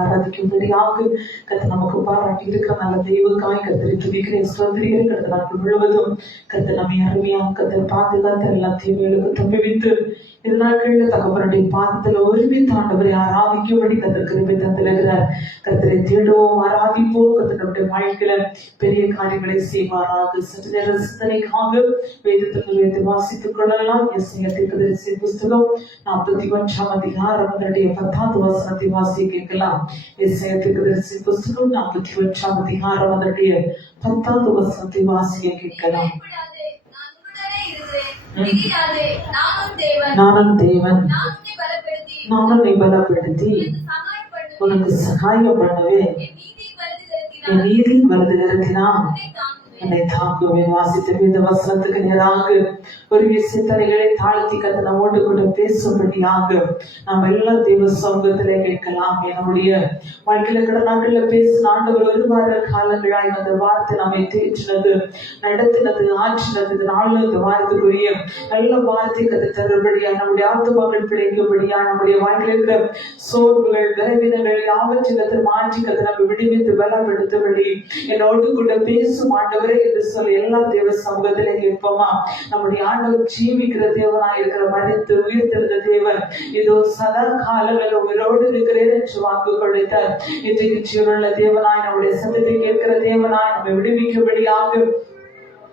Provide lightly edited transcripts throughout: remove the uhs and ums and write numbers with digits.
ஆராதிக்கும்படியாக கத்த நமக்கு பாராட்டி இருக்கிற நல்ல தெய்வக்காய் கத்தரை துதிக்கிற சோதரியை கத்த நாட்கள் முழுவதும் கத்த நம்மை அருமையாக கத்த பாதுகாத்து எல்லாத்தையும் வேலுக்கு தப்பிவித்து இந்த நாட்கள்ல தகப்பனுடைய பாதத்துல ஒருமித்த ஆண்டவரை ஆராதிக்கும்படி கத்த கிருபை தந்திருக்கிறார். கத்தரை தேடுவோம், ஆராதிப்போம். கத்தனுடைய வாழ்க்கையில பெரிய காரியங்களை செய்வாராக. சற்று நேர சிந்தனைக்காக வேதத்திலிருந்து வாசித்துக் கொள்ளலாம். எஸ்ஐயா தீர்க்கதரிசி புஸ்தகம் 41ஆம் அதிகாரம் 10வது வசனத்தை வாசிக்க கேட்கலாம். எஸ்ஐயா தீர்க்கதரிசி புஸ்தகம் 41ஆம் அதிகாரம் 10வது வசனத்தை வாசிக்க கேட்கலாம். நானும் தேவன், நான் உன்னை பலப்படுத்தி உனக்கு சகாயம் பண்ணுவேன், என் நீதி வலது கரத்தினால் என்னை தாங்குவேன். வாசித்த இந்த வசனத்துக்கு நேராக ஒரு சிந்தனைகளை தாழ்த்தி கத்த நம்மோடு கூட பேசும்படியாக நாம் எல்லாம் தெய்வ சமூகத்திலே கேட்கலாம். என்னுடைய வாழ்க்கையில கடந்த நாட்கள்ல பேசின ஆண்டவர் ஒரு வார காலங்களாய் அந்த வார்த்தை நம்மை தேற்றினது, நடத்தினது, ஆற்றினது. நாளும் இந்த வாரத்துக்குரிய நல்ல வார்த்தை கத்து தரும்படியா, நம்முடைய ஆத்துமாக்கள் பிழைக்கும்படியா, நம்முடைய வாழ்க்கையில் இருக்கிற சோர்வுகள், விரைவினங்கள் யாவற்றை மாற்றி கத்து நம்ம விடுவித்து பலப்படுத்தும்படி என்னோடு கூட பேசும் ஆண்டவர் என்று சொல்லி எல்லா தேவ சமூகத்திலே கேட்போமா. நம்முடைய ஆண்டவர் ஜீவிக்கிற தேவனாய் இருக்கிற, மரித்து உயிர்த்தெழுந்த தேவன். இதோ சதா காலங்களில் உயிரோடு இருக்கிறேன் என்று வாக்கு கொடுத்தார். இன்றைக்கு ஜீவனுள்ள தேவனாய், நம்முடைய சத்தத்தை கேட்கிற தேவனாய், நம்மை விடுவிக்கும்படியாக,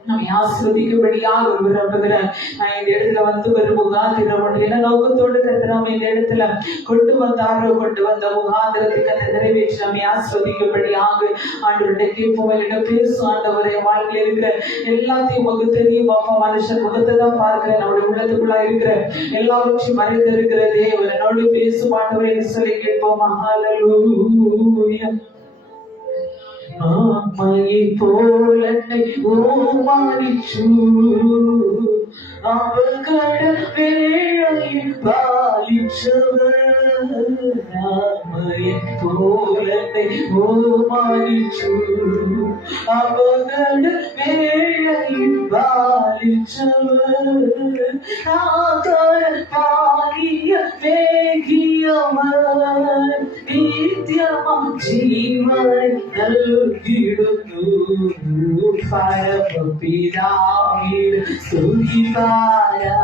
நம்மை ஆசிர்வதிக்கும்படியாக விரும்புகிறேன். நான் இந்த இடத்துல வந்து ஒரு முகாந்திரம் என்ன நோக்கத்தோடு கருத்துறாம இந்த இடத்துல கொண்டு வந்தாரோ, கொண்டு வந்த முகாந்திரத்துக்கு அந்த நிறைவேற்றி நம்மை ஆசிர்வதிக்கும்படியாக ஆண்டவருடைய கேட்போம். என்னிடம் பேசும் ஆண்டவரை, வாழ்க்கையில் இருக்கிற எல்லாத்தையும் உங்களுக்கு தெரியும் அப்பா. மனுஷன் முகத்தை தான் பார்க்கிறேன், நம்முடைய உள்ளத்துக்குள்ளா இருக்கிற எல்லாவற்றையும் மறைந்து இருக்கிற தேவன் என்னோடு பேசும் ஆண்டவரை என்று சொல்லி கேட்போம். ஹல்லேலூயா. ஆமையை போல ஓமானிச்சு அவகட வேளையில் பாலிச்சவர். ஆமையை போல ஓமானிச்சு அவகட வேளையில் பாலிச்சவர். ஆகர பாலிய வேகியவர் நித்யமாம் ஜீவனை നൽകിടുന്നു. പരമപിതാവിൽ സ്തുതിപാരാം.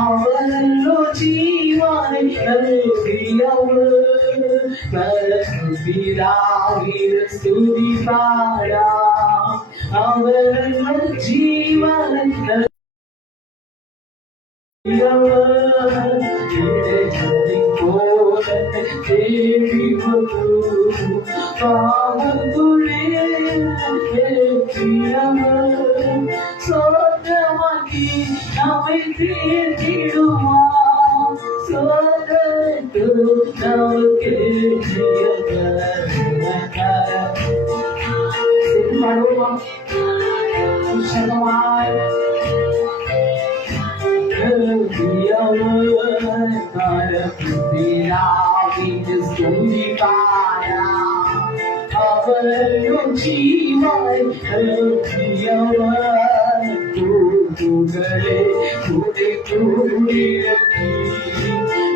അവനല്ലോ ജീവനെ നൽകിയവർ. പരമപിതാവിൽ സ്തുതിപാരാം. അവനല്ലോ ജീവനെ സ്വന്തമാക്കി നമ്മെ തീർത്തിടുവാൻ സ്വന്തം നമുക്ക് അവരും ജീവനെ കൂടെ കൂടിരക്കി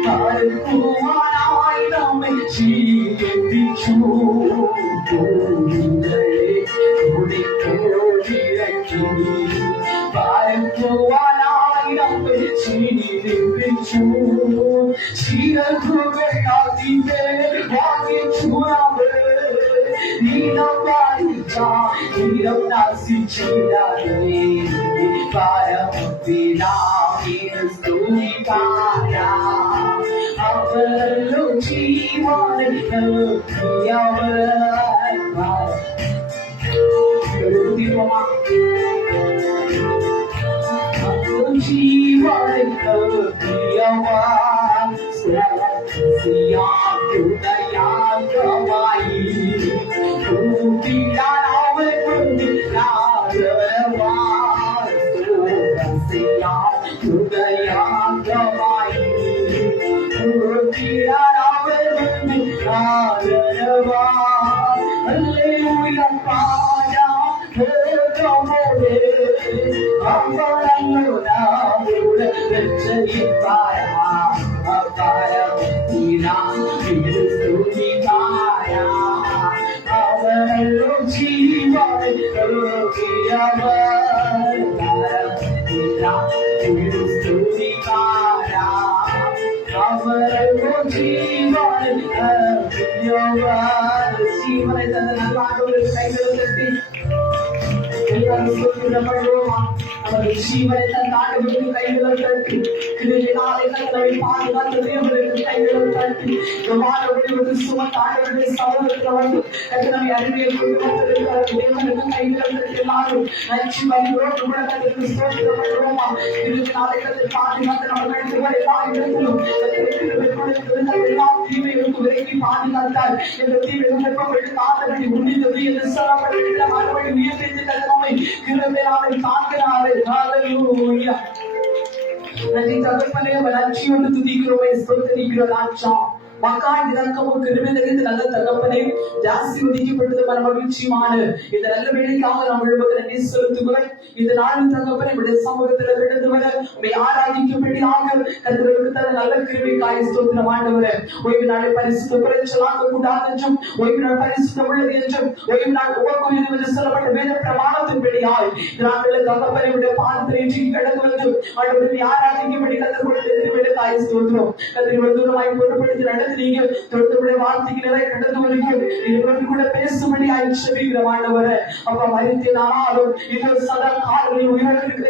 പാർക്കുവാനായി നമ്മെ ജീവിപ്പിച്ചു. കൂടെ കൂടിരക്കി പാർക്കുവാനായി നമ്മെ ജീവിപ്പിച്ചു. ചിറകുകൾ അതിന്റെ വാങ്ങിച്ചു. നീളം വായിച്ചാ നീളം നാശിച്ചിടാതെ പരമപിതാവിനെ സ്തുതിപ്പാരാം. അവരല്ലോ ജീവനെ നൽകിയവർ. ജീവനെ നൽകിയവർ. ഉദയാന്തമായി ഉദയാന്തമായി அல்லேலூயா பாயா போற்றோமே அவரல்லோ நாமுல வெற்றிப்பாயா அபாயா நீனா கிறிஸ்துவினாயா அவரல்லோ ஜீவனை ரோகியவர் நீனா கிறிஸ்துவினாயா அவரல்லோ ஜீவனை ஜீவனை தந்த நல்ல ஆண்டவருக்கு கைகளை தட்டி எல்லாரும் சொல்லுமா அவர்கள் ஜீவனை தந்த ஆண்டவருக்கு கைகளை தட்டி கிருபையினாலே நம்மை பாதுகாத்த தேவனுக்கு கைகளை தட்டி வாழவர்களுக்கு சுமந்த ஆண்டவருடைய சமூகத்தில் வந்து நம்மை அறிவியல் கொண்டு வந்திருக்கிற தேவனுக்கு கைகளை தட்டி எல்லாரும் நன்றி வந்தோடு உலகத்திற்கு ஸ்தோத்திரப்படுவோமா கிருபையினாலே பாதுகாத்த நம்மளுக்கு எல்லா இடத்திலும் எல்லாம் தீமைகளுக்கு விலக்கி பாதுகாத்தார் இந்த தீமைகளுக்கு காத்தபடி முடிந்தது என்று சொல்லப்பட்ட மறுபடி உயர்த்தி நம்மை கிருபையாலே காக்கிறாரே. ஹல்லேலூயா. நன்றி தகப்பனே, நன்றியோடு துதிக்கிறோமே, ஸ்தோத்திரிக்கிறோம். ராஜா மக்காய் இறக்கவும் கிருபை நிறைந்த நல்ல தகப்பனே, ஜாஸ்தி ஒதுக்கப்பட்டது மன மகிழ்ச்சியுமான இந்த நல்ல வேலைக்காக நாம் நன்றி செலுத்துகிறோம். இந்த நாளின் தகப்பனே உடைய சமூகத்தில் கிடந்து வர உண்மை ஆராதிக்கும்படியாக கர்த்தருக்கு தர நல்ல கிருபைக்காய் ஸ்தோத்திரம் ஆண்டவரே. ஓய்வு நாளை பரிசுத்த குறைச்சலாக கூடாது என்றும் ஓய்வு நாள் பரிசுத்த உள்ளது என்றும் ஓய்வு நாள் உபக்குரியது என்று சொல்லப்பட்ட வேத பிரமாணத்தின்படியாய் நாங்கள் தகப்பனே உடைய பாதத்தை கடந்து வந்து ஆண்டவரை ஆராதிக்கும்படி கர்த்தருடைய கிருபைக்காய் ஸ்தோத்திரம். கர்த்தர் தூரமாய் பொறுப்படுத்தி நடத்துறீங்க. தொடர்புடைய வார்த்தைக்கு நிறைய கடந்து வருகிறோம். இதோடு கூட பேசும்படி ஆயிடுச்சுகிற ஆண்டவரே. அப்ப மரித்தேனாலும் இது சதா காலையில் உயிரிழக்கிற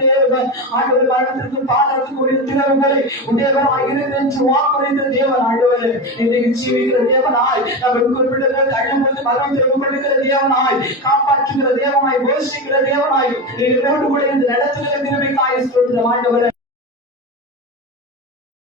தேவன் ஆண்டவர் வாழ்த்திற்கு பாதத்துக்கு ஒரு திறவுகளை உடையவராய் இருந்து வாக்குரைத்த தேவன் ஆண்டவரே. இன்றைக்கு ஜீவிக்கிற தேவனாய் நம்ம குறிப்பிட்ட கழும்பு மரம் திறவு கொடுக்கிற தேவனாய் காப்பாற்றுகிற தேவனாய் போஷிக்கிற தேவனாய் இதோடு கூட இந்த நடத்துகிற திருமைக்காய் ஸ்தோத்திரம் ஆண்டவரே.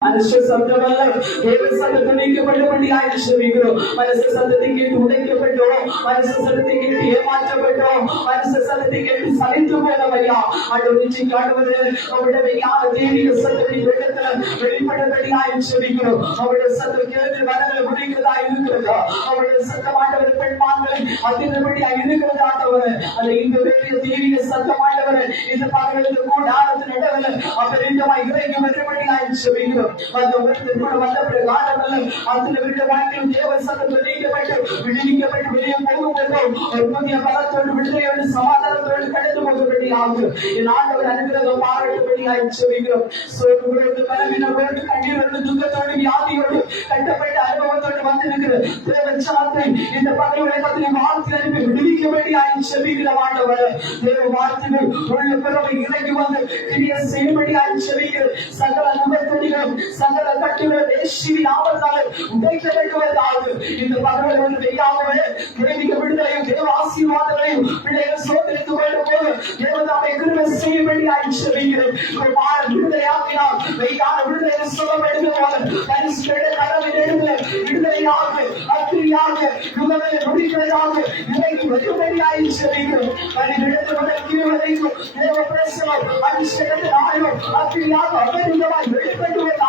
மனுஷ சப்தமல்ல தேவ சத்தத்தை நீக்கப்பட்டபடியாய் ஜெபிக்கிறோம். மனுஷ சத்தத்தை கேட்டு உடைக்கப்பட்டோம், மனுஷ சத்தத்தை கேட்டு ஏமாற்றப்பட்டோம், மனுஷ சத்தத்தை கேட்டு சலித்து போனவையா ஆண்டவரே. ஆண்டவரே அவருடைய ஞான தேவிய சத்தத்தை வெளியிடத்துல வெளிப்பட்டபடியாய் ஜெபிக்கிறோம். அவருடைய சத்தம் கேட்டு வரங்களை முடிக்கிறதா இருக்கிறதா? அவருடைய சத்தம் ஆண்டவர் பெண்மான்களை அதிர்படியாய் இருக்கிறதா ஆண்டவரே? அந்த இந்த வேண்டிய தேவிய சத்தம் ஆண்டவரே இந்த பகலுக்கு கூட ஆழத்து நடவல அபரிதமாய் இறங்கி வரும்படியாய் ஜெபிக்கிறோம். அந்த உலகத்தில் கூட வந்த பிரகாரங்கள் அந்த விட வாழ்க்கையில் தேவ சத்தத்தை நீக்கப்பட்டு விடுவிக்கப்பட்டு வெளியே போகும்போது ஒரு புதிய பலத்தோடு விடுதலையோடு சமாதானத்தோடு கடந்து போகும்படியாகும். என் ஆண்டவர் அனுகிரகம் பாராட்டும்படியாய் ஜெபிக்கிறோம். சோர்வோடு பலவீனத்தோடு கண்ணீரோடு துக்கத்தோடு வியாதியோடு கட்டப்பட்ட அனுபவத்தோடு வந்திருக்கிற தேவ சாத்தை இந்த பகல் உலகத்தில் வாழ்த்தி அனுப்பி விடுவிக்கும்படியாய் ஜெபிக்கிறோம். ஆண்டவர் தேவ வார்த்தைகள் உள்ள பிறவை இறங்கி வந்து கிரிய செய்யும்படியாய் ஜெபிக்கிறோம். சகல நம்பர்களிலும் சகல கட்டுகள் இயேசுவின் நாமத்தால் உடைக்கப்படுவதாக இந்த பகல் வந்து வெய்யாகவே தேவிக விடுதலையும் தேவ ஆசீர்வாதங்களையும் பிள்ளைகள் சோதரித்துக் கொள்ளும் போது தேவதாமை கிருபை செய்யும்படியாய் ஜெபிக்கிறோம். குமார விடுதலையாக்கினால் வெய்யான விடுதலை சொல்லப்படுகிறவாறு பரிசுத்த கடவுள் எழுந்த விடுதலையாக அத்திரியாக யுகங்களை முடிக்கிறதாக இறைக்கு வெகுமதியாய் ஜெபிக்கிறோம். பரிவிடத்துடன் கீழ்வதைக்கும் தேவ பிரசனம் அபிஷேகத்தின் ஆய்வும் அத்திரியாக அபரிதமாய் வெளிப்படுவதாக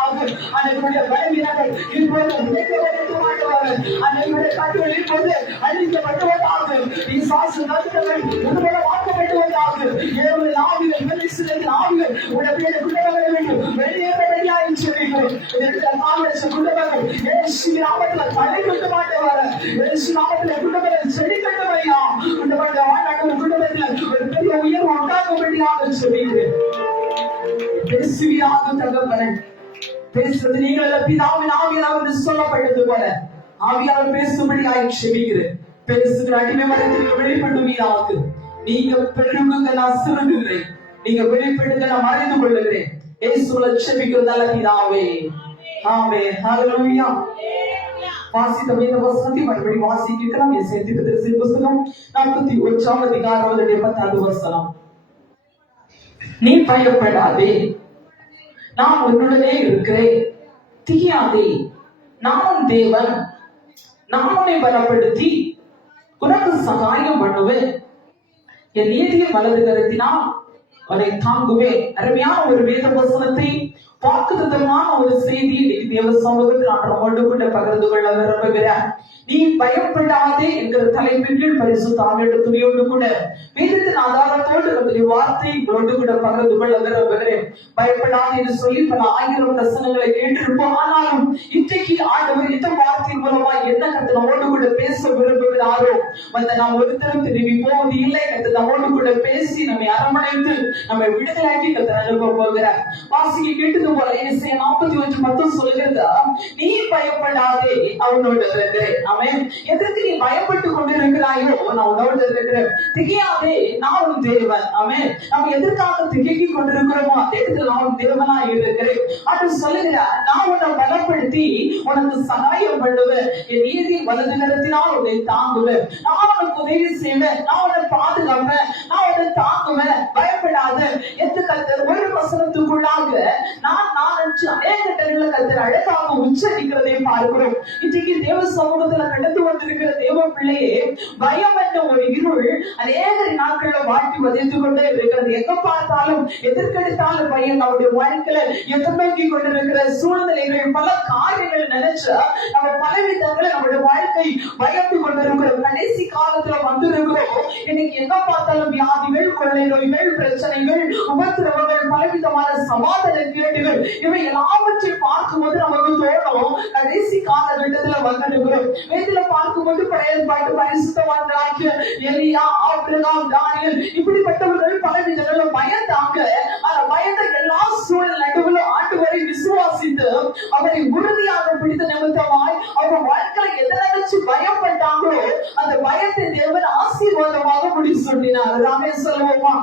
அன்னைக்குடைய பலவீனங்கள் இப்போது உடைக்கப்படுவார்கள். அன்னைக்குடைய கட்டுகள் இப்போது அழிக்கப்பட்டுவதாக சாசு நடுத்தங்கள் உருவமாக்கப்படுவதாக ஏழு ஆவிகள் வெளிசிறந்த ஆவிகள் உடைய குடும்பங்கள் வேண்டும் வெளியேறபடியாய் ஜெபிக்கிறோம். இதற்கு காங்கிரஸ் குடும்பங்கள் இயேசு நாமத்தில் தடை கொண்டு மாட்டவாறு இயேசு நாமத்தில் குடும்பங்கள் செடி கட்டுவையா குடும்பங்கள் வாழ்நாட்டு குடும்பத்தில் ஒரு பெரிய உயர்வு உண்டாகும்படியாக ஜெபிக்கிறேன். பேசுவியாக தகப்பனே பேசுறது நீங்கள் பிதாவின் ஆவியானவர் என்று சொல்லப்பட்டது போல ஆவியானவர் பேசும்படியாய் ஜெபிக்கிறேன். பேசுகிற அடிமை மரத்தில் வெளிப்படுவீராக. நீங்க பெருகுங்க நான் சிறுகுகிறேன், நீங்க வெளிப்படுங்க நான் மறைந்து கொள்ளுகிறேன். இயேசுவுல ஜெபிக்கிற நல்ல பிதாவே ஆமென். ஹல்லேலூயா. வாசித்த வேத வசனத்தை மறுபடி வாசிக்கலாம். எசேக்கியேல் புத்தகம் 41ஆம் அதிகாரம் 10வது வசனம். நீ பயப்படாதே, நான் உன்னுடனே இருக்கிறேன், திகையாதே, நான் உன் தேவன், நான் உன்னை பலப்படுத்தி உனக்கு சகாயம் பண்ணுவேன், என் நீதியை வலது கரத்தினால் அவரை தாங்குவேன். அருமையான ஒரு வேத வசனத்தை வாக்குத்தத்தமான ஒரு செய்தி தேவ சமூகத்தில் நான் நம்மோடு கூட பகிர்ந்து கொள்ள விரும்புகிறேன். நீ பயப்படாதே என்கிற தலைப்பின் கீழ் பரிசுத்த ஆவியோடு துணியோடு கூட வேதத்தின் ஆதாரத்தோடு நம்முடைய வார்த்தை உங்களோடு கூட பகிர்ந்து கொள்ள விரும்புகிறேன். பயப்படாது என்று சொல்லி பல ஆயிரம் வசனங்களை கேட்டிருப்போம். ஆனாலும் இன்றைக்கு ஆண்டவர் இந்த வார்த்தையின் மூலமா என்ன கருத்து நம்மோடு கூட பேச விரும்புகிறாரோ வந்து நாம் ஒருத்தரும் திரும்பி போவது இல்லை. கருத்து நம்மோடு கூட பேசி நம்மை அரவணைத்து நம்மை விடுதலாக்கி கருத்து அனுப்ப போகிறார். வாசிக்க கேட்டது போல ஏசாயா 41:10 சொல்கிறது, நீ பயப்படாதே அவனோடு இருக்கிறேன். அவன் எதற்கு நீ பயப்பட்டு கொண்டிருக்கிறாயோ நான் உன்னோடு இருக்கிறேன். திகையாதே நான் உன் தேவன். அவன் நம்ம எதற்காக திகைக்கி கொண்டிருக்கிறோமோ அந்த இடத்துல நான் தேவனா இருக்கிறேன். அது சொல்லுகிறார், நான் உன்னை பலப்படுத்தி உனக்கு சகாயம் பண்ணுவேன். என் நீதி வலது கரத்தினால் உன்னை தாங்குவேன். நான் உனக்கு உதவி செய்வேன். நான் உன்னை பாதுகாப்பேன். நான் உன்னை தாங்குவேன். பயப்படாத எந்த கத்தர் ஒரு வசனத்துக்குள்ளாக நான் அநேக இடங்களை கத்தர் அழகாக உச்சரிக்கிறதை பார்க்கிறோம். இன்றைக்கு தேவ சமூகத்துல கடந்து வந்திருக்கிற தேவ பிள்ளையே, பயம் என்ற ஒரு இருள் அநேக நாட்கள்ல வாட்டி வதைத்துக் கொண்டே இருக்கிறது. எங்க பார்த்தாலும் எதற்கெடுத்தாலும் பயம் நம்முடைய வாழ்க்கையில எதிர்நோக்கி கொண்டிருக்கிற சூழ்நிலைகள், பல காரியங்கள் நினைச்சா நம்ம பலவிதங்களை நம்முடைய வாழ்க்கை பயந்து கொண்டிருக்கிறோம். கடைசி காலத்துல வந்திருக்கிறோம். இன்னைக்கு எங்க பார்த்தாலும் வியாதிகள், கொள்ளை நோய்கள், பிரச்சனைகள், உபத்திரவங்கள், பலவிதமான சமாதான கேடுகள், இவை எல்லாவற்றையும் பார்க்கும்போது நமக்கு தோணும் கடைசி காலகட்டத்துல வந்திருக்கிறோம். வேதியில பார்க்கும்போது பழைய பாட்டு பரிசுத்தவான்களாகிய எலியா, ஆபிரகாம், தானியேல் இப்படிப்பட்டவர்கள் பலவிதங்கள பயந்தாங்க. பயந்த எல்லா சூழல் நடுவிலும் ஆண்டவரை விசுவாசித்து அவரை உறுதியாக பிடித்த நிமித்தமாய் அவங்க வாழ்க்கையில எதை நினைச்சு பயப்பட்டாங்களோ அந்த பயத்தை தேவன் ஆசீர்வாதமாக முடிவு சொன்னார். ராமே சொல்லுவோமா?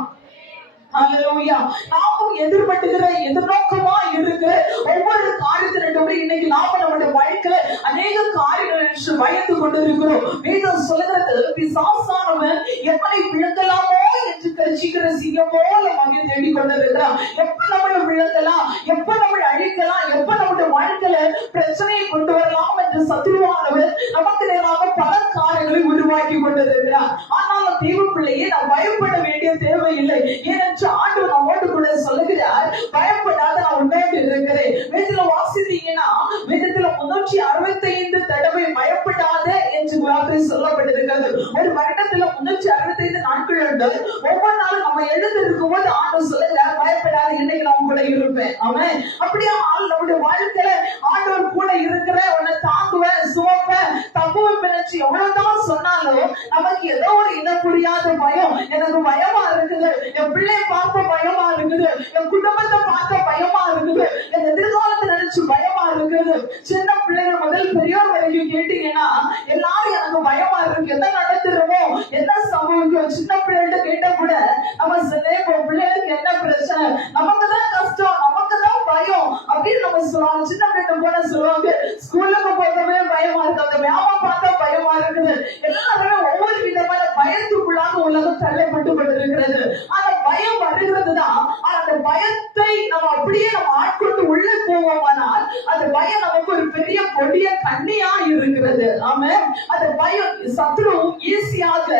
அல்லேலூயா. நாமும் எதிர்பட்டுகிற எதிர்நோக்கமா இருக்கிற ஒவ்வொரு காரியத்திலும் இன்னைக்கு நாம நம்முடைய வாழ்க்கையில அநேக காரியங்கள் என்று பயந்து கொண்டிருக்கிறோம். வேதம் சொல்லுகிறது, பிசாசானவன் எவனை விழுங்கலாமோ என்று கர்ச்சிக்கிற சிங்கம் போல மகிழ தேடிக் கொண்டிருக்கிறான். எப்ப நம்மளை விழுங்கலாம், எப்ப நம்மளை அழிக்கலாம், எப்ப நம்முடைய வாழ்க்கையில பிரச்சனையை கொண்டு வரலாம் என்று சத்துருவானவன் நமக்கு நேராக பல காரியங்களை உருவாக்கி கொண்டிருக்கிறான். ஆனாலும் தேவ பிள்ளையே நாம் பயப்பட வேண்டிய தேவையில்லை. ஏனென்று ஆண்டவர் நம்மோடு கூட சொல்லுகிறார், பயப்படாத நான் உன்னோடு இருக்கிறேன். வேதத்துல வாசித்தீங்கன்னா வேதத்துல 365 தடவை பயப்படாத என்று வார்த்தை சொல்லப்பட்டிருக்கிறது. ஒரு வருடத்துல 365 நாட்கள் உண்டு. ஒவ்வொரு நாளும் நம்ம எழுந்து இருக்கும் போது ஆண்டவர் சொல்லுகிறார், பயப்படாத, இன்னைக்கு நான் கூட இருப்பேன். அவன் அப்படியே நம்முடைய வாழ்க்கையில ஆண்டவர் கூட இருக்கிற, உன்னை தாங்குவேன், சுமப்பேன், தப்புவேன் நினைச்சு எவ்வளவுதான் சொன்னாலும் நமக்கு ஏதோ ஒரு இனம் புரியாத பயம். எனக்கு பயமா இருக்குது, என் பிள்ளை பார்த்த பயமா இருக்குது, என் குடும்பத்தை பார்த்த பயமா இருக்குது, என் எதிர்காலத்தை நினைச்சு பயமா இருக்குது. சின்ன பிள்ளைகள் முதல் பெரியோர் வரைக்கும் கேட்டீங்கன்னா எல்லாரும் எனக்கு பயமா இருக்கு, என்ன நடத்துறோமோ, என்ன சம்பவிக்கும். சின்ன பிள்ளைகிட்ட கேட்ட கூட நம்ம பிள்ளைகளுக்கு என்ன பிரச்சனை, நமக்கு தான் கஷ்டம், நமக்கு தான் பயம் அப்படின்னு நம்ம சொல்லுவாங்க. சின்ன பிள்ளைகிட்ட போன சொல்லுவாங்க, ஸ்கூலுக்கு போகவே பயமா இருக்கு, அந்த வியாபாரம் பார்த்தா பயமா இருக்குது. எல்லாருமே ஒவ்வொரு விதமான பயத்துக்குள்ளாக உலகம் தள்ளப்பட்டு கொண்டிருக்கிறது. அந்த பயம் வருகிறதுதான். அந்த பயத்தை நம்ம அப்படியே நம்ம ஆட்கொண்டு உள்ள போவோமானால் அந்த பயம் நமக்கு ஒரு பெரிய கொடிய கண்ணியா இருக்கிறது. ஆமா, அந்த பயம் சத்ரு ஈஸியாக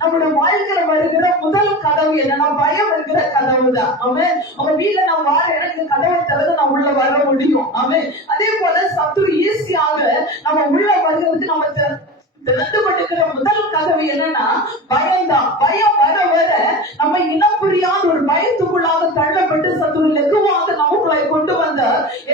நம்முடைய வாழ்க்கையில வருகிற முதல் கதவு என்னன்னா பயம் இருக்கிற கதவு தான். ஆமா, உங்க வீட்டுல நான் வார எனக்கு கதவை திறந்து நான் உள்ள வர முடியும். ஆமா, அதே போல சத்ரு ஈஸியாக நம்ம உள்ள வருகிறதுக்கு நம்ம திறந்துபட்டுக்கிற முதல் கதவு என்னன்னா பயம்தான். பயம் வர வர நம்ம இனம் புரியாத ஒரு பயத்துக்குள்ளாக தள்ளப்பட்டு சத்துரு லெகுவாக நமக்குள்ளே கொண்டு வந்த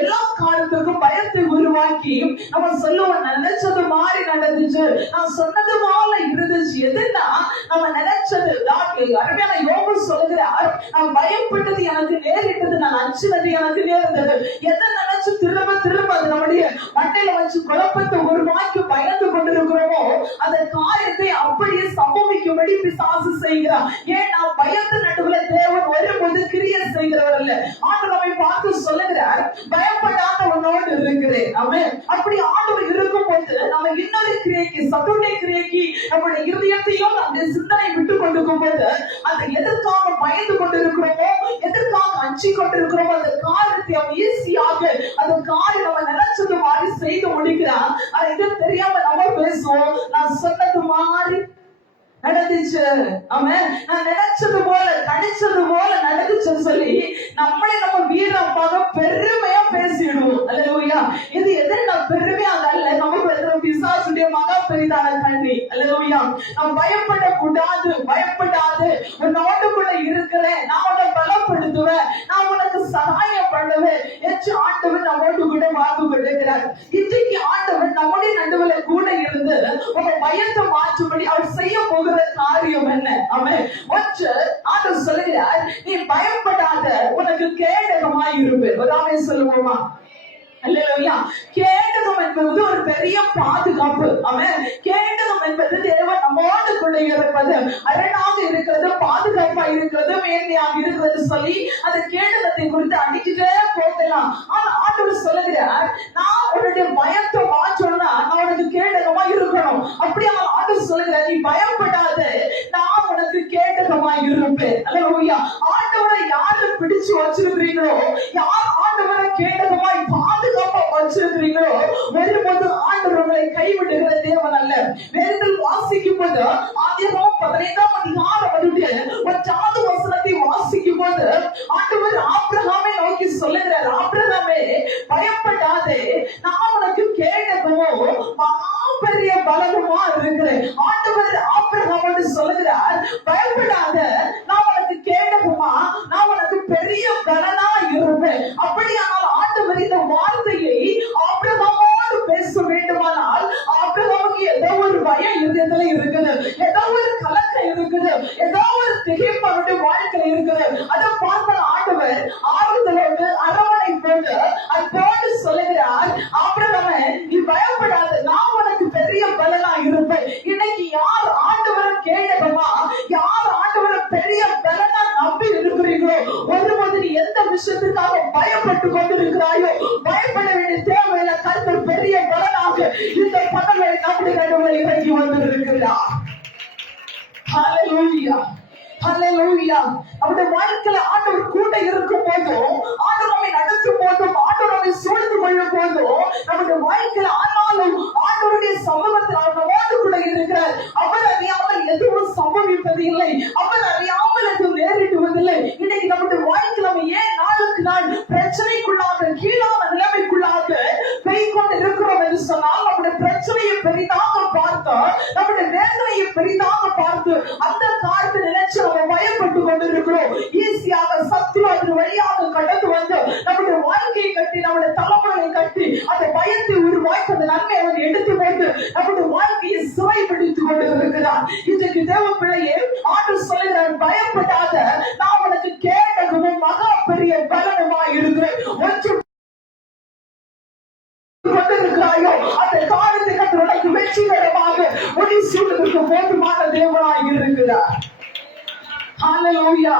எல்லா காலத்துக்கும் பயத்தை உருவாக்கி நம்ம சொல்லுவோம், நினைச்சது மாதிரி நடந்துச்சு, நான் சொன்னது போல இருந்துச்சு. எதுன்னா நம்ம நினைச்சது அருமையான யோபு சொல்லுகிறார், நான் பயப்பட்டது எனக்கு நேரிட்டது, நான் அஞ்சினது எனக்கு நேர்ந்தது. எதை நினைச்சு திரும்ப திரும்ப அது நம்முடைய மண்டையில வச்சு குழப்பத்தை உருவாக்கி பயந்து கொண்டிருக்கிறோமோ அந்த காரியத்தை அப்படியே சம்பவிக்கும்படி பிசாசு செய்கிறார். ஏன் நாம் பயந்து நடுவுல தேவன் ஒருபோது கிரியை செய்கிறவர் அல்ல. ஆண்டவர் நம்மை பார்த்து சொல்லுகிறார், பயப்படாத உன்னோடு இருக்கிறேன். அவன் அப்படி ஆண்டவர் இருக்கும் போது நம்ம இன்னொரு கிரியைக்கு, சத்துடைய கிரியைக்கு நம்முடைய இருதயத்தையும் நம்முடைய சிந்தனை விட்டு கொண்டிருக்கும் போது அந்த எதற்காக பயந்து கொண்டிருக்கிறோமோ, எதற்காக அஞ்சி கொண்டிருக்கிறோமோ அந்த காரியத்தை அவன் ஈஸியாக அந்த காரியம் நம்ம நினைச்சது மாதிரி செய்து முடிக்கிறான். அது இது தெரியாம நம்ம பேசுவோம், நான் சொன்னது மாதிரி நடந்துச்சு. அவன் நான் நினைச்சது போல கணிச்சது போல நடந்துச்சுன்னு சொல்லி நம்மளே நம்ம வீரமாக பெருமையா பேசிடுவோம். அல்லேலூயா. இது எது நான் பெருமையாக அல்ல, நமக்கு எதிர பிசாசுடைய மகா பெரிதான கண்ணி. அல்லேலூயா. நாம் பயப்படக்கூடாது. பயப்படாது, உன்னோடுக்குள்ள இருக்கிறேன், நான் உன்னை பலப்படுத்துவேன், நான் உனக்கு சகாயம் பண்ணுவேன் என்று ஆண்டவர் நம்மோடு கூட வாக்கு கொடுக்கிறார். இன்றைக்கு ஆண்டவர் நம்முடைய நடுவுல கூட இருந்து உங்க பயத்தை மாற்றும்படி அவர் செய்ய போகிற காரியம் என்ன? அவன் ஒன்று ஆண்டவர் சொல்லுகிறார், நீ பயப்படாத, உனக்கு கேடகமாய் இருப்பேன். ஒரு சொல்லுவோமா? அல்லேலூயா. கேடகம் என்பது ஒரு பெரிய பாதுகாப்பு. அவன் கேடகம் என்பது தேவன் நம்மோடு கூட இருப்பது, அரணாக இருக்கிறது, பாதுகாப்பா இருக்கிறது, மேன்மையாக இருக்கிறது சொல்லி அந்த கேடகத்தை குறித்து அடிச்சுட்டே போகலாம். ஆனா ஆண்டவர் சொல்லுகிறார், நான் உன்னுடைய பயத்தை மாற்றணும்னா நான் உனக்கு கேடகமா இருக்கணும். அப்படியே ஆண்டவர் சொல்லுகிறார், நீ பயப்படாத, நான் உனக்கு கேடகமா இருப்பேன். அல்லேலூயா. ஆண்டவரை யாரு பிடிச்சு வச்சிருக்கிறீங்களோ, யார் ஆண்டவரை கேடகமாய் பாதுகாப்பா வச்சிருக்கிறீங்களோ, வரும்போது ஆண்டவர் உங்களை கைவிடுகிற தேவன் அல்ல. வேதத்தில் வாசிக்கும் போது ஆதியாகமம் 15ஆம் அதிகாரம் 1வது வசனத்தை வாசிக்கும் போது ஆண்டவர் ஆபிரகாமை நோக்கி சொல்லுகிறார், ஆபிரகாமே பயப்படாதே, நான் உனக்கு கேடகமோ மகா பெரிய பலனுமா இருக்கிறேன். ஆண்டவர் ஆபிரகாமோடு சொல்லுகிறார், பயப்படாத, நான் உனக்கு கேடகமா, நான் உனக்கு பெரிய பலனா இருப்பேன். அப்படியானால் ஆண்டவர் இந்த வார்த்தையை ஆபிரகாமோடு பேச வேண்டுமானால் ஆபிரகாமுக்கு ஏதோ ஒரு பயம் இதயத்துல இருக்குது, ஏதோ ஒரு கலக்கம் இருக்குது, ஏதோ ஒரு திகைப்பு அவருடைய வாழ்க்கை இருக்குது. அதை பார்த்த ஆண்டவர் ஆறுதலோடு அரவணை போட்டு அதோடு சொல்லுகிறார், ஆபிரகாமே நீ பயப்படாத, நான் உனக்கு பெரிய பலனா இருப்பேன். இன்னைக்கு யார் ஆண்டவரை கேடகமா, யார் ஆண்டவரை பெரிய பலனா நம்பி இருக்கிறீங்களோ, ஒருபோது நீ எந்த விஷயத்துக்காக பயப்பட்டு கொண்டிருக்கிறாயோ, பயப்பட வேண்டிய தேவையில்லை. கர்த்தர் பெரிய பலனாக இந்த பலனை நம்முடைய கடவுளை இறங்கி வந்திருக்கிறார். ஹல்லேலூயா. ஹல்லேலூயா. அவருடைய வாழ்க்கையில ஆண்டவர் கூட இருக்கும் போதும், ஆண்டவர் நம்மை நடத்தும் போதும், ஆண்டவர் நம்மை சூழ்ந்து கொள்ளும் போதும், நம்முடைய வாழ்க்கையில ஆனாலும் ஆண்டவருடைய சமூகத்தில் அவர் நம்மோடு கூட இருக்கிறார். அவர் அறியாமல் எதுவும் சம்பவிப்பது இல்லை, அவர் அறியாமல் எதுவும் நேரிடுவதில்லை. இன்னைக்கு நம்முடைய வாழ்க்கையில நம்ம ஏன் நாளுக்கு நாள் பிரச்சனைக்குள்ளாக, கீழான நிலைமைக்குள்ளாக பெய்கொண்டு இருக்கிறோம் என்று சொன்னால், நம்முடைய பிரச்சனையை பெரிதாக பார்த்து, நம்முடைய வேதனையை பெரிதாக பார்த்து, அந்த காலத்தை நினைச்சு நம்ம பயப்பட்டு கொண்டிருக்கிறோம். ஈஸியாக சத்துரு அதன் வழியாக கடந்து வந்து நம்முடைய வாழ்க்கையை கட்டி, நம்முடைய தலைமுறையை கட்டி, அந்த பயத்தை உருவாக்கி அந்த நன்மையை அவர் எடுத்து போட்டு நம்முடைய வாழ்க்கையை சிறைபிடித்துக் கொண்டு இருக்கிறார். இன்றைக்கு தேவ பிள்ளையே ஆண்டவர் சொல்லுகிறார், பயப்படாத, நான் உனக்கு கேடகமும் மகா பெரிய பலனுமா இருக்கிறேன். ஒன்று கொண்டிருக்கிறாயோ அந்த காலத்தை கண்டு உனக்கு வெற்றிகரமாக முடிசூடுவதற்கு போதுமான தேவனாய் இருக்கிறார். ஹல்லேலூயா.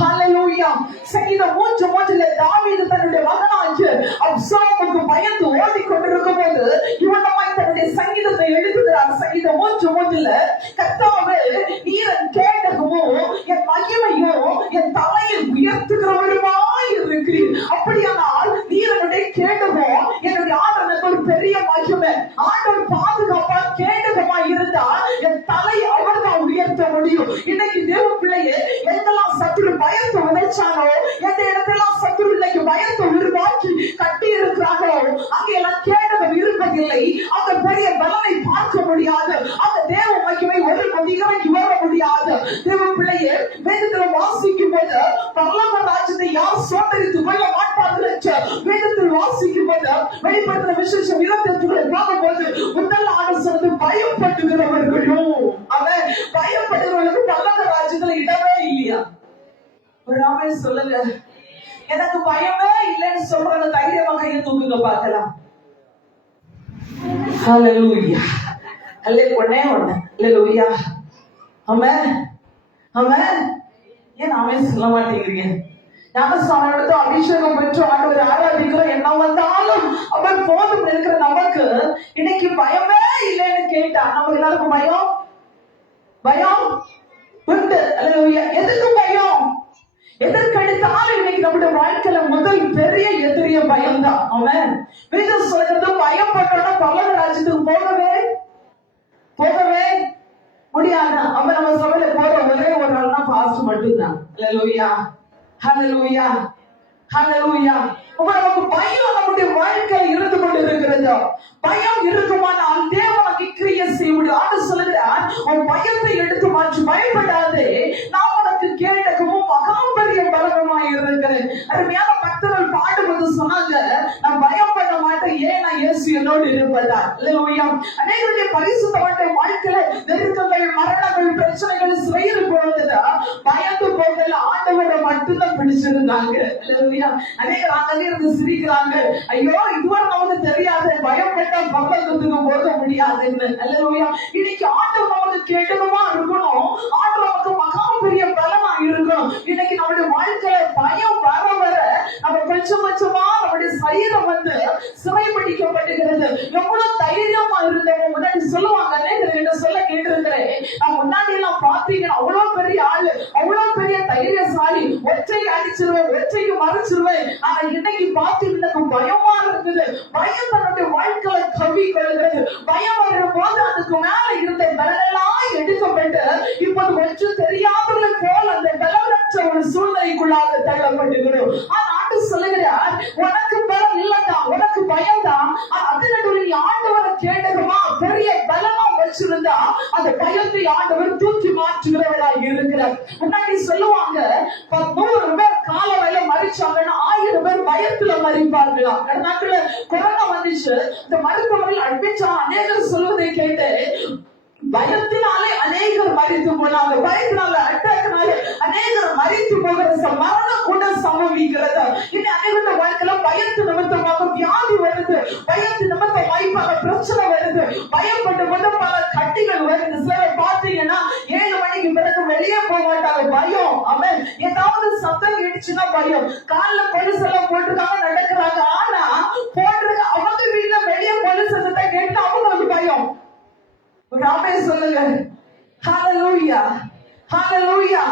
ஹல்லேலூயா. சங்கீதம் 3:3 தாவீது தன்னுடைய மகனாகிய அப்சலோமுக்கு பயந்து ஓடிக்கொண்டிருக்கும் போது இவனமாய் தன்னுடைய சங்கீதத்தை எழுதுகிறார். சங்கீதம் 3:3 கர்த்தாவே, நீர் என் கேடகமும் என் மகிமையும் என் தலையில் உயர்த்துகிறவருமாய் இருக்கிறீர். அப்படியானால் நீர் என்னுடைய கேடகம், என்னுடைய ஆண்டவனுக்கு ஒரு பெரிய மகிமை. ஆண்டவர் பாதுகாப்பா கேடகமாய் இருந்தால் என் தலையை அவர் தான் உயர்த்த முடியும். இன்னைக்கு தேவ பிள்ளையே, எங்கெல்லாம் சத்துரு பயத்தை விதைச்சானோ, எந்த இடத்தெல்லாம் சத்துரு இன்னைக்கு பயத்தை உருவாக்கி கட்டி இருக்கிறார்களோ, அங்கெல்லாம் கேடகம் இருப்பதில்லை. அந்த பெரிய பலனை பார்க்க முடியாது, அந்த தேவ மகிமை ஒரு இறங்கி வர முடியாது. தேவ பிள்ளையே, வேதத்தில் வாசிக்கும் போது பரலோக ராஜ்யத்தை யார் சோதரித்து கொள்ள மாட்டார்கள் என்று வேதத்தில் வாசிக்கும் போது வெளிப்படுத்தின விசேஷம் 28 பார்க்கும்போது முதல் ஆலோசனை பயப்படுகிறவர்களும், அவன் பயப்படுகிறவர்களுக்கு பரலோக ராஜ்யத்தில் இடமே இல்லையா? ஒரு நாமே சொல்லுங்க, எனக்கு பயமே இல்லைன்னு சொல்றவங்க தைரியமாக தூக்குங்க பார்க்கலாம். ஹல்லேலூயா. ஒண்ணே ஒண்ணு. ஹல்லேலூயா. ஆமென். ஆமென். ஏன் நாமே சொல்ல மாட்டேங்கிறீங்க? ஞானஸ்நானத்தை அபிஷேகம் பெற்று ஆண்டவரை ஆராதிக்கிறோம். என்ன வந்தாலும் அவர் போதும் இருக்கிற நமக்கு இன்னைக்கு பயமே இல்லைன்னு கேட்டா நமக்கு எல்லாருக்கும் பயம் பயம் உண்டு. ஹல்லேலூயா. எதுக்கு பயம்? எதற்கெடுத்தாலும் இன்னைக்கு நம்முடைய வாழ்க்கையில முதல் பெரிய எதிரிய பயம்தான். அவன் வேதம் சொல்றது, பயப்பட்டோட பரலோக ராஜ்யத்துக்கு போகவே முடியாது. அவன் நம்ம சபையில போற ஒரே ஒரு ஆள்னா பாஸ்ட் மட்டும்தான். ஹல்லேலூயா, ஹல்லேலூயா, ஹல்லேலூயா. நமக்கு பயம் நம்முடைய வாழ்க்கையில் இருந்து கொண்டு இருக்கிறது. பயம் இருக்குமானால் தேவனுக்கு கிரியை செய்ய முடியும். ஆண்டு சொல்லுகிறார், உன் பயத்தை எடுத்து மாற்றி, பயப்படாதே, நான் உனக்கு கேட்டகவும் மகாபரிய பலகமாய் இருக்கிறேன். அருமையான பக்தர்கள் பாடுவது சொன்னாங்க, நான் பயப்பட மாட்டேன், ஏன் நான் இயேசு என்னோடு இருப்பதா. ஹல்லேலூயா. அநேகருடைய பரிசுத்தமான வாழ்க்கையில நெருக்கங்கள், மரணங்கள், பிரச்சனைகள், சிறையில் போனதுல பயந்து போகல, ஆண்டவரை மட்டும்தான் பிடிச்சிருந்தாங்க. ஹல்லேலூயா. அநேகர் அங்கே இருந்து சிரிக்கிறாங்க, ஐயோ இதுவரை நமக்கு தெரியாது, பயப்பட்டா பக்கத்துக்கு போக முடியாதுன்னு. ஹல்லேலூயா. இன்னைக்கு ஆண்டவர் நமக்கு கேட்டதுமா இருக்கணும், ஆண்டவர் நமக்கு மகா பெரிய பலமா இருக்கணும். இன்னைக்கு நம்முடைய வாழ்க்கையில பயம் வர வர நம்ம கொஞ்சம் கொஞ்சமா நம்முடைய சரீரம் சிறைப்பிடிக்கப்படுகிறது. எவ்வளவு தைரியமா இருந்தவங்க முன்னாடி சொல்லுவாங்க, என்ன சொல்ல கேட்டிருக்கிறேன், நான் முன்னாடி எல்லாம் பாத்தீங்கன்னா அவ்வளவு பெரிய ஆளு, அவ்வளவு பெரிய தைரியசாலி, ஒற்றையை அடிச்சிருவேன், ஒற்றையை மறைச்சிருவேன். ஆனா இன்னைக்கு பாத்தீங்கன்னா பயமா இருக்குது. பயம் தன்னுடைய வாழ்க்கையில கவி கொள்கிறது. பயம் வரும் போது அதுக்கு மேல இருந்த பலனெல்லாம் எடுக்கப்பட்டு இப்போது ஒன்றும் தெரியாதவர்களை போல் அந்த பலனற்ற ஒரு சூழ்நிலைக்குள்ளாக தள்ளப்பட்டுகிறோம். ஆனா ஆண்டு சொல்லுகிறார், உனக்கு பலம் இல்லதான், உனக்கு பயம்தான். அதனுடைய ஆண்டவரை கேட்டதுமா பெரிய பலமா வச்சிருந்தா அந்த பயத்தை ஆண்டவர் தூக்கி மாற்றுகிறவராக இருக்கிறார். முன்னாடி சொல்லுவாங்க, 100 பேர் கால வேலை மறிச்சாங்கன்னா 1000 பேர் பயத்துல மறிப்பார்களாம். நாட்டுல கொரோனா வந்துச்சு, இந்த மருத்துவர்கள் அட்மிச்சா அநேகர் சொல்வதை கேட்டு பயத்தினாலே அநேகர் மறித்து போனாங்க. பயத்தினால அட்டாக்னால அநேகர் மறித்து போகிற மரணம் கூட சம்பவிக்கிறது. இன்னும் அநேகருடைய வாழ்க்கையில பயத்து நிமித்தமாக வியாதி வருது, பயத்து நிமித்தமாக பிரச்சனை வருது, பயப்பட்டு கொண்டு பல கட்டிகள் வருது. சிலரை பார்த்தீங்கன்னா 7 மணிக்கு பிறகு வெளியே போக மாட்டாங்க, பயம். அவன் ஏதாவது சத்தம் இடிச்சுன்னா பயம். காலில் கொலுசு எல்லாம் போட்டுருக்காங்க, நடக்கிறாங்க. ஆனா போட்டிருக்க அவங்க வீட்டுல வெளியே கொலுசு சத்தத்தை கேட்டு அவங்களுக்கு பயம். ராமே சொல்லுங்க, ஹல்லேலூயா, ஹல்லேலூயா.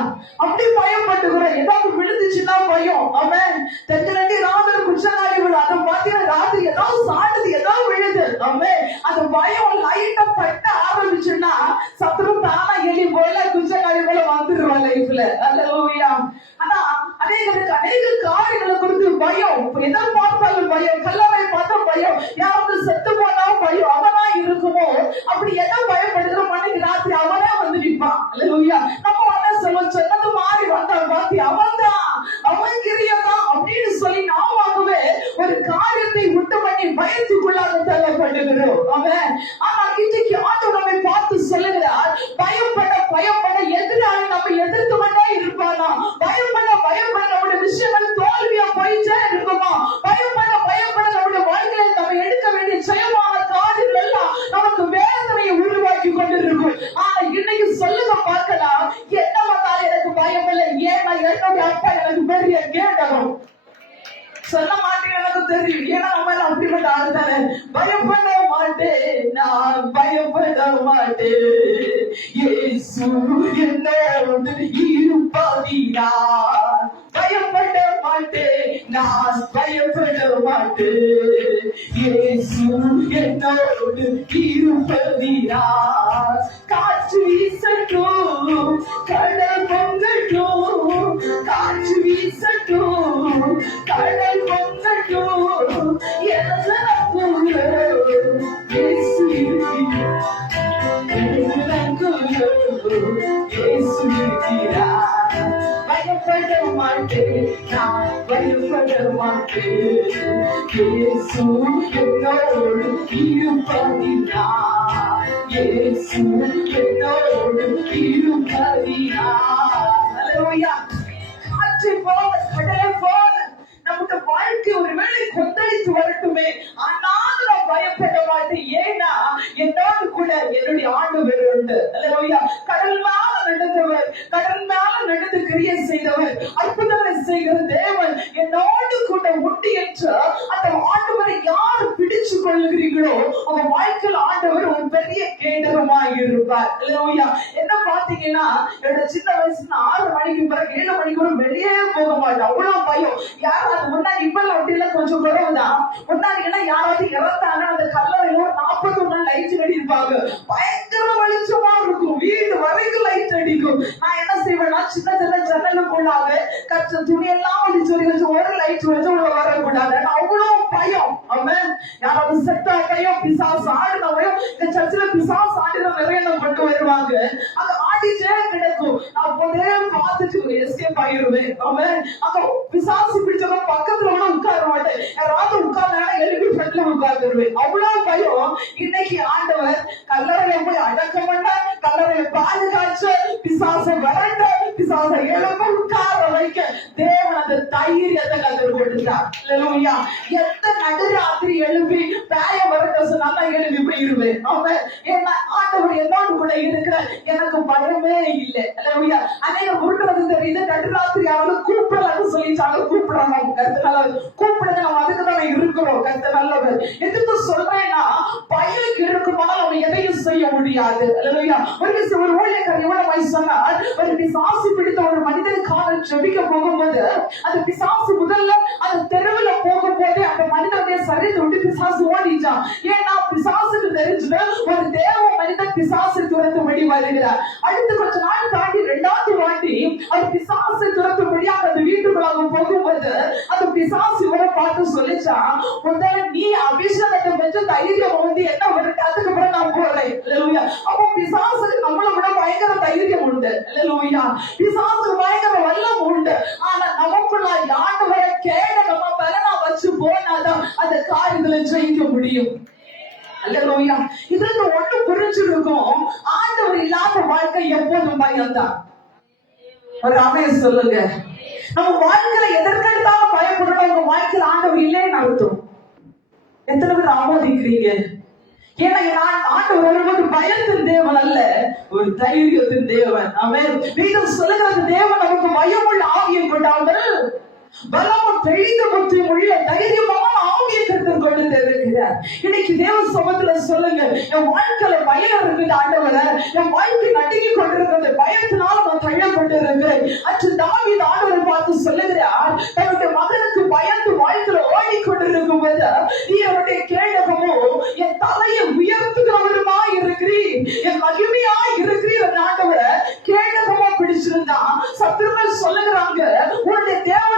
அப்படி பயப்பட்டுக்கிறோம். ஏதாவது விழுந்துச்சுன்னா பயம். அவன் தென்னடி ராமர் குச்சனாடி விழு, அதை பார்த்தீங்கன்னா ராத்திரி ஏதாவது சாடுது, ஏதாவது விழுது. அவன் அந்த பயம் லைட்டா பட்ட ஆரம்பிச்சுன்னா சத்துரு தானா எலி போல குச்சனாடி போல வந்துருவான் லைஃப்ல. ஹல்லேலூயா. ஆனா அநேக காரியங்களை குறித்து பயம். எதை பார்த்தாலும் பயம், கல்லறை பார்த்தா பயம், யாராவது செத்து போனாலும் பயம், அவனா இருக்குமோ அப்படி எதை பயப்படுகிறோம். மணிக்கு ராத்திரி அவனே வந்து நிற்பான். ஹல்லேலூயா. நம்ம என்ன சொல்லுவோம், சொன்னது மாறி வந்தான் பாத்தி, அவன்தான், அவன் கிரியதான் அப்படின்னு சொல்லி நாமாகவே ஒரு காரியத்தை விட்டு பண்ணி பயத்துக்குள்ளாக தள்ளப்படுகிறோம். அவன் ஆனா இன்றைக்கு ஆண்டவர் நம்மை பார்த்து சொல்லுகிறார், பயப்பட பயப்பட எதிராளி நம்ம எதிர்த்து கொண்டே இருப்பானா, பயப்பட பயப்பட நம்முடைய விஷயங்கள் தோல்வியா போயிட்டே இருக்குமா, பயப்பட பயப்பட நம்முடைய வாழ்க்கையை நம்ம எடுக்க வேண்டிய ஜெயமான காரியங்கள் எல்லாம் நமக்கு வேதனையை உருவாக்கி கொண்டிருக்கும். ஆனா இன்னைக்கு சொல்லுங்க பார்க்கலாம், என்ன வந்தாலும் எனக்கு பயம் இல்லை, ஏன்னா என்னுடைய அப்பா எனக்கு பெரிய கேட்டணும். சொல்ல மாட்டேன், எனக்கு தெரியும், ஏன்னா நம்ம அப்படிப்பட்ட ஆள் தானே. பயப்பட மாட்டேன், நான் பயப்பட மாட்டேன், இயேசு என்னோடு இருப்பதினார். பயப்பட மாட்டேன், நான் பயப்பட மாட்டேன், இயேசு என்னோடு இருப்பதினார். காற்று வீசட்டும், கடல் பொங்கட்டும், காற்று வீசட்டும், கடல் பொங்கட்டும், பயப்பட மாட்டேன், நான் பயப்பட மாட்டேன், இயேசு என்னோடு இருப்பதினார், இயேசு என்னோடு இருப்பதினார். ஹல்லேலூயா. காற்றை போல, கடலை போல நமக்கு வாழ்க்கை ஒரு வேளை கொந்தளித்து வரட்டுமே, ஆனாலும் நான் பயப்பட மாட்டேன். ஏன்னா என்னோடு கூட என்னுடைய ஆண்டவர் உண்டு. ஹல்லேலூயா. கடல் மேல நடந்தவர், கடல் மேல நடந்து கிரியை செய்தவர், அற்புதங்களை செய்கிற தேவன் என்னோடு கூட உண்டு என்று அந்த ஆண்டவரை யார் பிடிச்சு கொள்ளுகிறீர்களோ அவங்க வாழ்க்கையில் ஆண்டவர் ஒரு பெரிய கேடகமாய் இருப்பார். ஹல்லேலூயா. என்ன பாத்தீங்கன்னா, என்னோட சின்ன வயசுல 6 மணிக்கு பிறகு 7 மணிக்கு கூட வெளியே போக மாட்டேன், அவ்வளவு பயம். யாராவது முன்னாடி இப்பெல்லாம் அப்படிலாம் கொஞ்சம் குறவுதான். முன்னாடி எல்லாம் யாராவது இறந்தாங்க, அந்த கல்லறையில 41 லைட் வெடி இருப்பாங்க, பயங்கர வெளிச்சமா இருக்கும், வீடு வரைக்கும் மற்ற துணியெல்லாம் சொல்லி வச்சு ஒரு லைட் வச்சு உள்ள வரக்கூடாது. அவ்வளவு பயம். அவன் யாராவது செத்தா பயம், பிசாசு ஆடின பயம். இந்த சர்ச்சில் பிசாசு ஆடின நிறைய கொண்டு வருவாங்க. அங்க ஆடிச்சே கிடக்கும். நான் போதே பார்த்துட்டு எஸ்கேப் ஆகிருவேன். அவன் அங்க பிசாசு பிடிச்சவங்க பக்கத்துல கூட உட்கார மாட்டேன். யாராவது உட்கார்ந்தா எழுப்பி ஃப்ரெண்ட்ல உட்கார்ந்துருவேன். அவ்வளவு பயம். இன்னைக்கு ஆண்டவர் கல்லறையை போய் அடக்கம் பண்ண, கல்லறையை பாதுகாச்ச, பிசாசை வரண்ட, பிசாசை எழுப்ப உட்கார வைக்க தேவன் அந்த தைரியத்தை கற்றுக் கொடுத்தார். எந்த நடுராத்திரி எழுப்பி பேய வரட்ட சொன்னா எழுப்பி போயிருவேன். அவன் என்ன ஆண்டவர் என்னோடு கூட இருக்கிற, எனக்கு பயமே இல்லை. அநேக உருட்டுறது தெரியுது. நடுராத்திரி அவளுக்கு கூப்பிடலான்னு சொல்லிட்டாங்க. கூப்பிடணும், கூப்பிடுங்க, நம்ம அதுக்குதான் இருக்கிறோம். கருத்து நல்லவர். எதுக்கு சொல்றேன்னா, பயம் இருக்குமானா நம்ம எதையும் செய்ய முடியாது. ஒரு ஊழியக்காரர் இவ்வளவு சொன்னார், ஒரு பிசாசு பிடித்த ஒரு மனிதனுக்காக ஜெபிக்க போகும்போது அந்த பிசாசு முதல்ல அந்த தெருவுல போகும்போது அந்த மனிதனுடைய சரிந்து விட்டு பிசாசு ஓடிச்சான். ஏன்னா பிசாசுக்கு தெரிஞ்சது ஒரு தேவ மனிதன் பிசாசு துரத்தும்படி வருகிறார். அடுத்து கொஞ்ச நாள் தாண்டி இரண்டாவது வாட்டி அது பிசாசு துரத்தும்படியாக அந்த வீட்டுக்குள்ளாக போகும்போது அந்த பிசாசு இவரை பார்த்து சொல்லிச்சான், முதல்ல நீ அபிஷேகத்தை வச்சு தைரியம் வந்து என்ன வருது, அதுக்கப்புறம் நான் போறேன். அப்போ பிசாசுக்கு நம்மளை விட பயங்கர தைரியம் உண்டு. பிசாசுக்கு பயங்கர வல்லம் உண்டு. ஆனா நமக்குள்ள ஆண்டவரை கேட நம்ம பலனா வச்சு போனாதான் அந்த காரியங்களை ஜெயிக்க முடியும். இதுல ஒண்ணு புரிஞ்சிருக்கும், ஆண்டவர் இல்லாத வாழ்க்கை எப்போதும் பயம்தான். ஒரு அமைய சொல்லுங்க, நம்ம வாழ்க்கையில எதற்கெடுத்தாலும் பயப்படணும். உங்க வாழ்க்கையில் ஆண்டவர் இல்லைன்னு அர்த்தம். எத்தனை பேர் ஆமோதிக்கிறீங்க? ஏன்னா நான் ஆண்டவர் வரும்போது பயத்தின் தேவன் அல்ல, ஒரு தைரியத்தின் தேவன். அவன் வீரம் சொல்லுகிறது, தேவன் நமக்கு பயமுள்ள ஆவியை கொண்டாமல் பலமும் தெளிந்த புத்தியும் உள்ள தைரியமான ஆவியை கற்றுக் கொண்டு இருக்கிறார். இன்னைக்கு தேவ சமத்துல சொல்லுங்க, என் வாழ்க்கையில பயம் இருக்குது ஆண்டவரை, என் வாழ்க்கை நடுங்கி கொண்டிருக்கிறது, பயத்தினால் நான் தள்ளப்பட்டு இருக்கிறேன். அன்று தாவீது ஆண்டவரை பார்த்து சொல்லுகிறார், தன்னுடைய மகனுக்கு பயந்து வாழ்க்கையில ஓடிக்கொண்டிருக்கும் போது, நீ அவருடைய கேடகமோ என் தலையை உயர்த்துகிறவருமா இருக்கிறீர், என் மகிமையா இருக்கிறீர் ஆண்டவரை கேடகமா பிடிச்சிருந்தா. சத்துருக்கள் சொல்லுகிறாங்க, உன்னுடைய தேவன்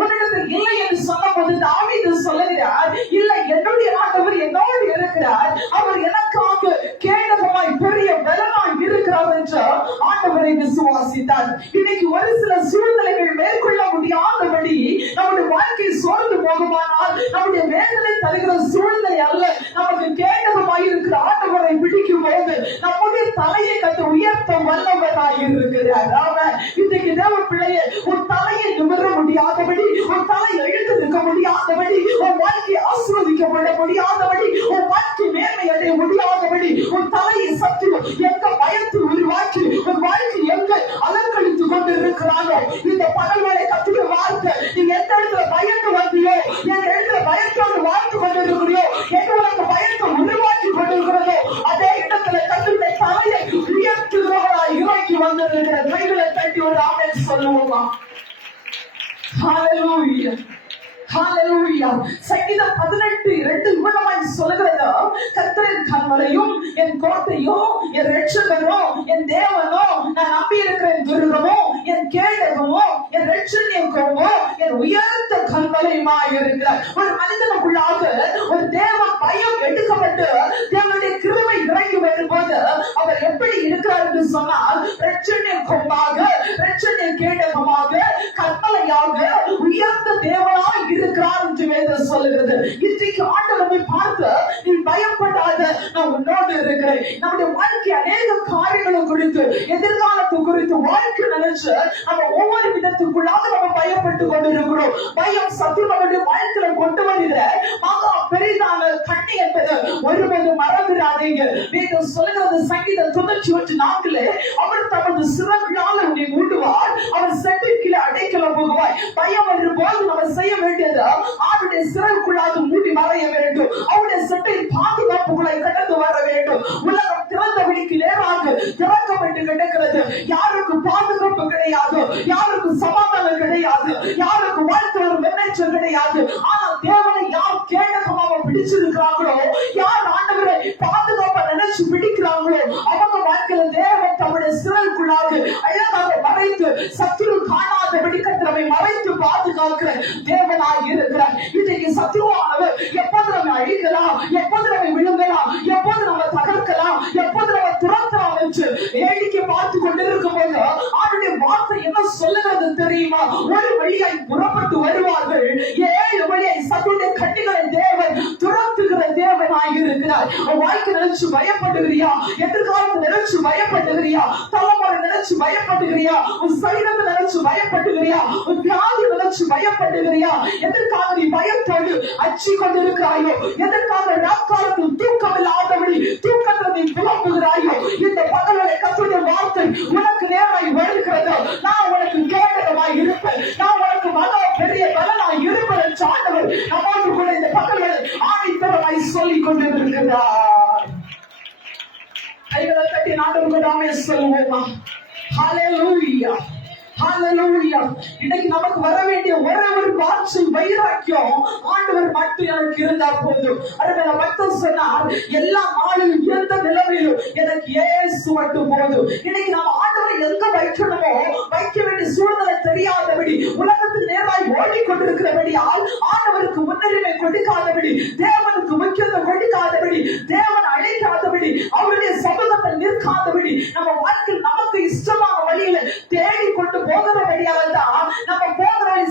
உன்னிடத்தில் இல்லை என்று சொன்னபோது தாவீது சொல்லுகிறார், இல்லை, என்னுடைய ஆண்டவர் என்னோடு இருக்கிறார், அவர் எனக்காக கேடகமாய் பெரிய பலனாய் இருக்கிறார் என்று ஆண்டவரை விசுவாசித்தார். இன்னைக்கு ஒரு சில சூழ்நிலைகள் மேற்கொள்ள முடியாதபடி நம்முடைய வாழ்க்கை சோர்ந்து போகுமானால் நம்முடைய வேதனை தருகிற சூழ்நிலை அல்ல, நமக்கு கேடகமாய் இருக்கிற ஆண்டவரை பிடிக்கும் போது நம்முடைய தலையை கட்டு உயர்த்த வல்லவராய் இருக்கிறார். அவன் இன்றைக்கு தேவ பிள்ளையை உன் தலையை நிமிர முடியாதபடி, உன் தலை எழுந்து நிற்க முடியாதபடி, உன் வாழ்க்கையை ஆசீர்வதிக்கப்பட முடியாதபடி, உன் வாழ்க்கை மேன்மை அடைய முடியாதபடி, உன் தலையை சற்று எங்க பயத்தில் உருவாக்கி உன் வாழ்க்கை எங்க அலங்கழித்துக் கொண்டு இருக்கிறாரோ, இந்த பகல்களை கத்துக்க வார்த்தை, நீ எந்த இடத்துல பயந்து வந்தியோ, எந்த இடத்துல பயத்தோடு வாழ்ந்து கொண்டிருக்கிறியோ, எங்க உனக்கு பயத்தை உருவாக்கி கொண்டிருக்கிறதோ, அதே இடத்துல கத்துடைய தலையை உயர்த்துகிறவர்களாய் இறங்கி வந்திருக்கிற கைகளை தட்டி ஒரு ஆமென் சொல்லுவோமா? Hallelujah. Hallelujah. சங்கீதம் 18:2 இவ்வளவாய் சொல்லுகிறது, கர்த்தரின் கண்மலையும் என் கோட்டையும் என் இரட்சகரோ என் தேவனோ, நான் நம்பி இருக்கிற துருகமோ என் கேடகமோ என் இரட்சணியமோ என் உயர்ந்த கண்மலையுமாய் இருக்கிறார். ஒரு மனிதனுக்குள்ளாக ஒரு தேவ பயம் எடுக்கப்பட்டு தேவனுடைய கிருபை இறங்கி வரும்போது அவர் எப்படி இருக்கிறார் என்று சொன்னால், இரட்சணிய கொம்பாக, இரட்சணிய கேடகமாக, கண்மலையாக, உயர்ந்த தேவனாய் இருக்கிறார் என்று வேதம் சொல்லுகிறது. இன்றைக்கு ஆண்டவரை பார்த்து நீ பயப்படாத, நான் உன்னோடு இருக்கிறேன். நம்முடைய வாழ்க்கை அநேக காரியங்களை குறித்து, எதிர்காலத்தை குறித்து வாழ்க்கை நினைச்சு நம்ம ஒவ்வொரு விதத்துக்குள்ளாக நம்ம பயப்பட்டு கொண்டிருக்கிறோம். பயம் சத்து நம்முடைய வாழ்க்கையில கொண்டு வருகிற மகா பெரிதான கண்ணி என்பது ஒருபோது மறந்துடாதீங்க. வேதம் சொல்லுகிறது சங்கீதம் 91:4, அவர் தமது சிறப்பினால் உன்னை மூடுவார், அவர் செட்டிற்கில அடைக்கலம் போகுவார். பயம் வரும்போது நம்ம செய்ய வேண்டியது அவருடைய சிறகுக்குள்ளாக மூடி மறைய வேண்டும், அவருடைய செட்டில் பாதுகாப்புக்குள்ளே கடந்து வர வேண்டும். உலகம் திறந்தபடிக்கு நேராக திறக்கப்பட்டு கிடக்கிறது. யாருக்கு பாதுகாப்பு கிடையாது, யாருக்கு சமாதானம் கிடையாது, யாருக்கு வாழ்க்கை ஒரு முன்னேற்றம் கிடையாது. ஆனால் தேவனை யார் கேடகமாக பிடிச்சிருக்கிறாங்களோ, யார் ஆண்டவரை பாதுகாப்பை நினைச்சு பிடிக்கிறாங்களோ, அவங்க வாழ்க்கையில தேவன் தம்முடைய சிறகுக்குள்ளாக அழகாக மறைத்து சத்துரு காணாதபடி கர்த்தரை மறைத்து பாதுகாக்கிற தேவனாய் இருக்கிறார். இன்றைக்கு சத்துருவானவர் எப்போது நம்ம அழிக்கலாம், எப்போது நம்ம விழுங்கலாம், எப்போது நம்ம தகர்க்கலாம், எப்போது நம்ம துரத்தலாம் என்று வேடிக்கை பார்த்து கொண்டிருக்கும் போது அவருடைய வார்த்தை என்ன சொல்லுகிறது தெரியுமா? ஒரு வழியாய் புறப்பட்டு வருவார்கள், 7 வழியாய் சத்துருடைய கண்ணிகளை தேவன் துரத்துகிற தேவனாய் இருக்கிறார். வாழ்க்கை நினைச்சு பயப்படுகிறியா? எதிர்காலத்தை நினைச்சு பயப்படுகிறியா? தலைமுறை நினைச்சு பயப்படுகிறியா? உன் சரீரத்தை நினைச்சு பயப்படுகிறியா? உன் வியாதி நினைச்சு பயப்படுகிறியா? எதற்காக நீ பயத்தோடு அச்சி கொண்டிருக்கிறாயோ? எதற்காக ராக்காலத்தில் தூக்கம் இல்லாதபடி தூக்கத்தை நீ புலம்புகிறாயோ? இந்த பகலுடைய கர்த்தருடைய வார்த்தை உனக்கு நேராய் வருகிறது. நான் உனக்கு கேடகமாய் இருப்பேன், நான் உனக்கு மகா பெரிய பலனாய் இருப்பேன் என்று ஆண்டவர் நம்மோடு கூட இந்த பகல்களை ஆணித்தரமாய் சொல்லிக் கொண்டிருக்கிறார். கைகளை கட்டி நாட்டை நாமே சொல்லுவோமா? ஹல்லேலூயா, ஹல்லேலூயா. இன்னைக்கு நமக்கு வர வேண்டிய ஒரே ஒரு வார்த்தை வைராக்கியம் ஆண்டவர் மட்டும் எனக்கு இருந்தா போதும். அருமையான பக்தர் சொன்னார், எல்லா நாளிலும் எந்த நிலைமையிலும் எனக்கு இயேசு மட்டும் போதும். இன்னைக்கு நம்ம ஆண்டவரை எங்க வைக்கணுமோ வைக்க வேண்டிய சூழ்நிலை தெரியாதபடி உலகத்துக்கு நேராய் ஓடிக்கொண்டிருக்கிறபடியால் ஆண்டவருக்கு முன்னுரிமை கொடுக்காதபடி, தேவனுக்கு முக்கியத்துவம் கொடுக்காதபடி, தேவன் அழைக்காதபடி, அவருடைய சமூகத்தை நிற்காதபடி, நம்ம வாழ்க்கையில் நமக்கு இஷ்டமான வழியில தேடி கொண்டு போகிறபடியால் தான் நம்ம போகிற வழி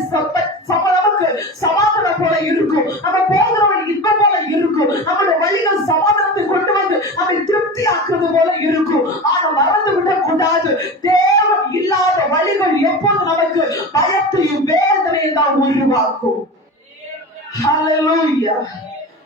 நமக்கு சமாதானம் போல இருக்கும், நம்ம போகிற வழி இன்பம் போல இருக்கும், நம்முடைய வழிகள் சமாதானத்தை கொண்டு வந்து நம்மை திருப்தி ஆக்குறது போல இருக்கும். ஆனா மறந்து விடக் கூடாது, தேவன் இல்லாத வழிகள் எப்போது நமக்கு பயத்தையும் வேதனையும் தான் உருவாக்கும். ஹல்லேலூயா,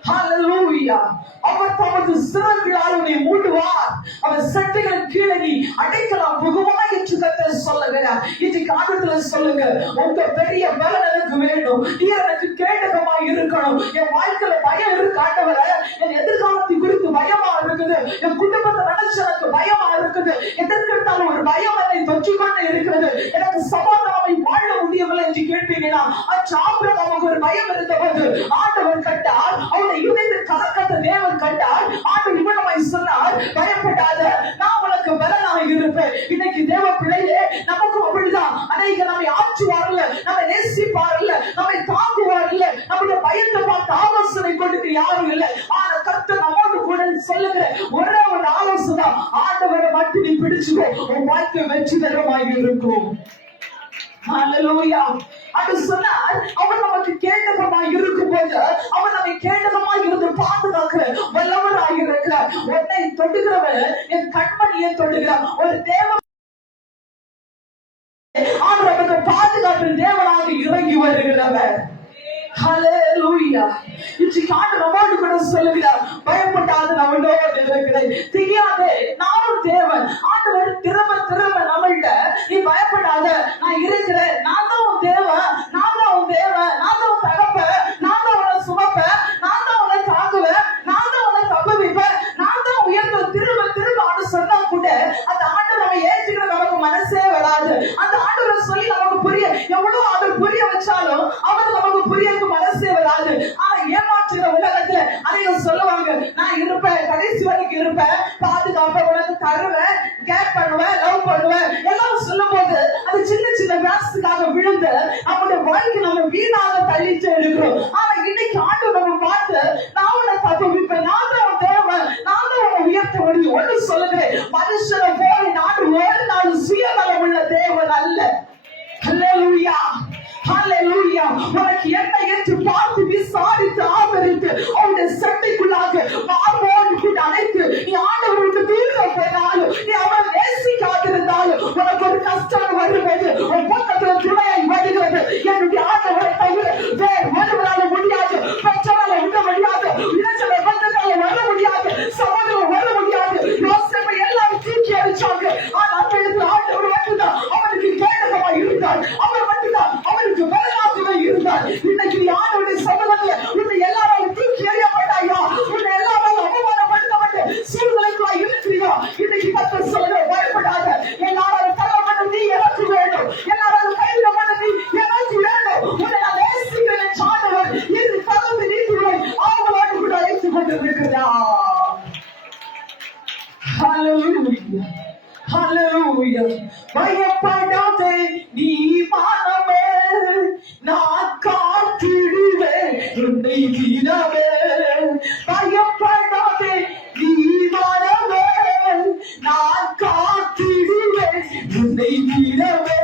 ஹல்லேலூயா. அவர் தமது சிறகுகளால் உன்னை மூடுவார், அவர் செட்டைகளின் கீழே நீ அடைக்கலம் புகுவாய் என்று கர்த்தர் சொல்லுகிறார். இன்றைக்கு ஆண்டவரே சொல்லுங்க, உங்க பெரிய பலன் எனக்கு வேண்டும், நீ எனக்கு கேடகமாய் இருக்கணும். என் வாழ்க்கையில பயம் இருக்கு ஆண்டவரே, என் எதிர்காலத்தை குறித்து பயமா இருக்குது, என் குடும்பத்தை நினைச்சு எனக்கு பயமா இருக்குது, எதற்கெடுத்தாலும் ஒரு பயம் என்னை தொற்றிக் கொண்டு இருக்கிறது, எனக்கு சமாதானமாய் வாழ முடியவில்லை என்று கேட்பீங்களா? ஆபிரகாமுக்கு ஒரு பயம் இருந்த போது ஆண்டவர் கண்டார், அவருடைய இதயத்தின் கலக்கத்தை தேவன் கண்டார். ஆண்டவர் இவனமாய் சொன்னார், பயப்படாத, நான் உனக்கு பலனாக இருப்பேன். இன்னைக்கு தேவ பிள்ளையே, நமக்கும் அப்படிதான். அநேக நம்மை ஆற்றுவார்ல, நம்மை நேசிப்பார்ல, நம்மை தாங்குவார்ல, நம்முடைய பயத்தை பார்த்து ஆலோசனை கொடுக்க யாரும் இல்லை. ஆனா கர்த்தர் நம்மோடு கூட சொல்லுகிற ஒரே ஒரு ஆலோசனை, ஆண்டவரை மட்டும் நீ பிடிச்சுக்கோ, உன் வாழ்க்கை வெற்றிகரமாக இருக்கும். ஹல்லேலூயா. அது சொன்னார், அவர் நமக்கு கேடகமாய் இருக்கும் போது அவர் நம்மை கேடகமாய் இருந்து பாதுகாக்கிற வல்லவராக இருக்கிறார். உன்னை தொடுகிறவர் என் கண்மணியை தொடுகிறார். ஒரு தேவ நமக்கு பாதுகாப்பு தேவனாக இறங்கி வருகிறவர். ஹல்லேலூயா. இன்றைக்கு ஆண்டவர் நம்மோடு கூட சொல்லுகிறார், பயப்படாத, நான் உன்னோடு இருக்கிறேன், திகையாதே, நானும் தேவன். ஆண்டவர் திரும்ப திரும்ப நம்மள்கிட்ட, நீ பயப்படாத, நான் இருக்கிறேன், நான் தான் உன் தேவன், நான் தான் உன் தேவன், நான் தான் உன் தகப்பன், நான் தான் உன்னை சுமப்பேன், நான் தான் உன்னை தாங்குவேன், நான் தான் உன்னை தப்புவிப்பேன், நான் தான் உயர்த்த திரும்ப திரும்ப சொன்னா கூட அந்த ஆண்டவர் நம்ம ஏற்றுக்கிற நமக்கு மனசே வராது. அந்த ஆண்டவரை சொல்லி நமக்கு புரிய எவ்வளவு அவர் புரிய வச்சாலும் அவர் நமக்கு புரியக்கு மனசே வராது. ஆனா ஏமாற்றுகிற உலகத்துல அனைவரும் சொல்லுவாங்க, நான் இருப்பேன், கடைசி வரைக்கும் இருப்பேன், பாதுகாப்பேன், உனக்கு தருவேன், கேர் பண்ணுவேன், லவ் பண்ணுவேன், எல்லாம் சொல்லும் போது அது சின்ன சின்ன வியாசத்துக்காக விழுந்து நம்முடைய வாழ்க்கை நம்ம வீணாக தள்ளிட்டு இருக்கிறோம். ஆனா இன்னைக்கு ஆண்டவர் நம்ம பார்த்து, நான் உன்னை தப்புவிப்பேன், நான் தான் உன் தேவன், நான் தான் உன்னை உயர்த்த முடியும். ஒன்று சொல்லுகிறேன், மனுஷனை போல நாடு ஒரு நாள் சுயநலம் உள்ள தேவன் அல்ல. ஹல்லேலூயா, ஹல்லேலூயா. உனக்கு என்ன என்று பார்த்து விசாரித்து ஆதரித்து அவருடைய சட்டைக்குள்ளாக மார்போடு கூட அழைத்து நீ ஆண்டவருக்கு தூரம் போனாலும், நீ அவரை நேசிக்காதிருந்தாலும், உனக்கு ஒரு கஷ்டம் வருவது உன் பக்கத்துல துணையாய் வருகிறது. என்னுடைய ஆண்டவரை தவிர வேறு ஒருவரால முடியாது, பெற்றனால விட முடியாது, இளைஞர பந்தத்தால வர முடியாது, சகோதரர் வர முடியாது. யோசேப்பை எல்லாரும் தூக்கி அடிச்சாங்க. ஆனா அந்த ஆண்டவர் மட்டும்தான் அவனுக்கு கேடகமாய் இருந்தார், அவர் மட்டும்தான் அவனுக்கு பலனாகவே இருந்தார். இன்னைக்கு நீ ஆண்டவருடைய சமூகத்துல உன்னை எல்லாரும் தூக்கி எறியப்பட்டாயா, உன்னை எல்லாரும் அவமானப்படுத்தப்பட்டு சூழ்நிலைக்குள்ள இருக்கிறியா? இன்னைக்கு கர்த்தர் சொல்ற, பயப்படாத, எல்லாரும் தள்ளப்பட்ட நீ எனக்கு வேணும், எல்லாரும் கைவிடப்பட்ட நீ எனக்கு வேணும், உன்னை நான் நேசிக்கிறேன். ஆண்டவர் இன்று கலந்து நீதிகளை அவங்களோடு கூட அழைத்துக் கொண்டிருக்கிறார். ஹல்லேலூயா, ஹல்லேலூயா. பயப்படாத, உன்னை விடவே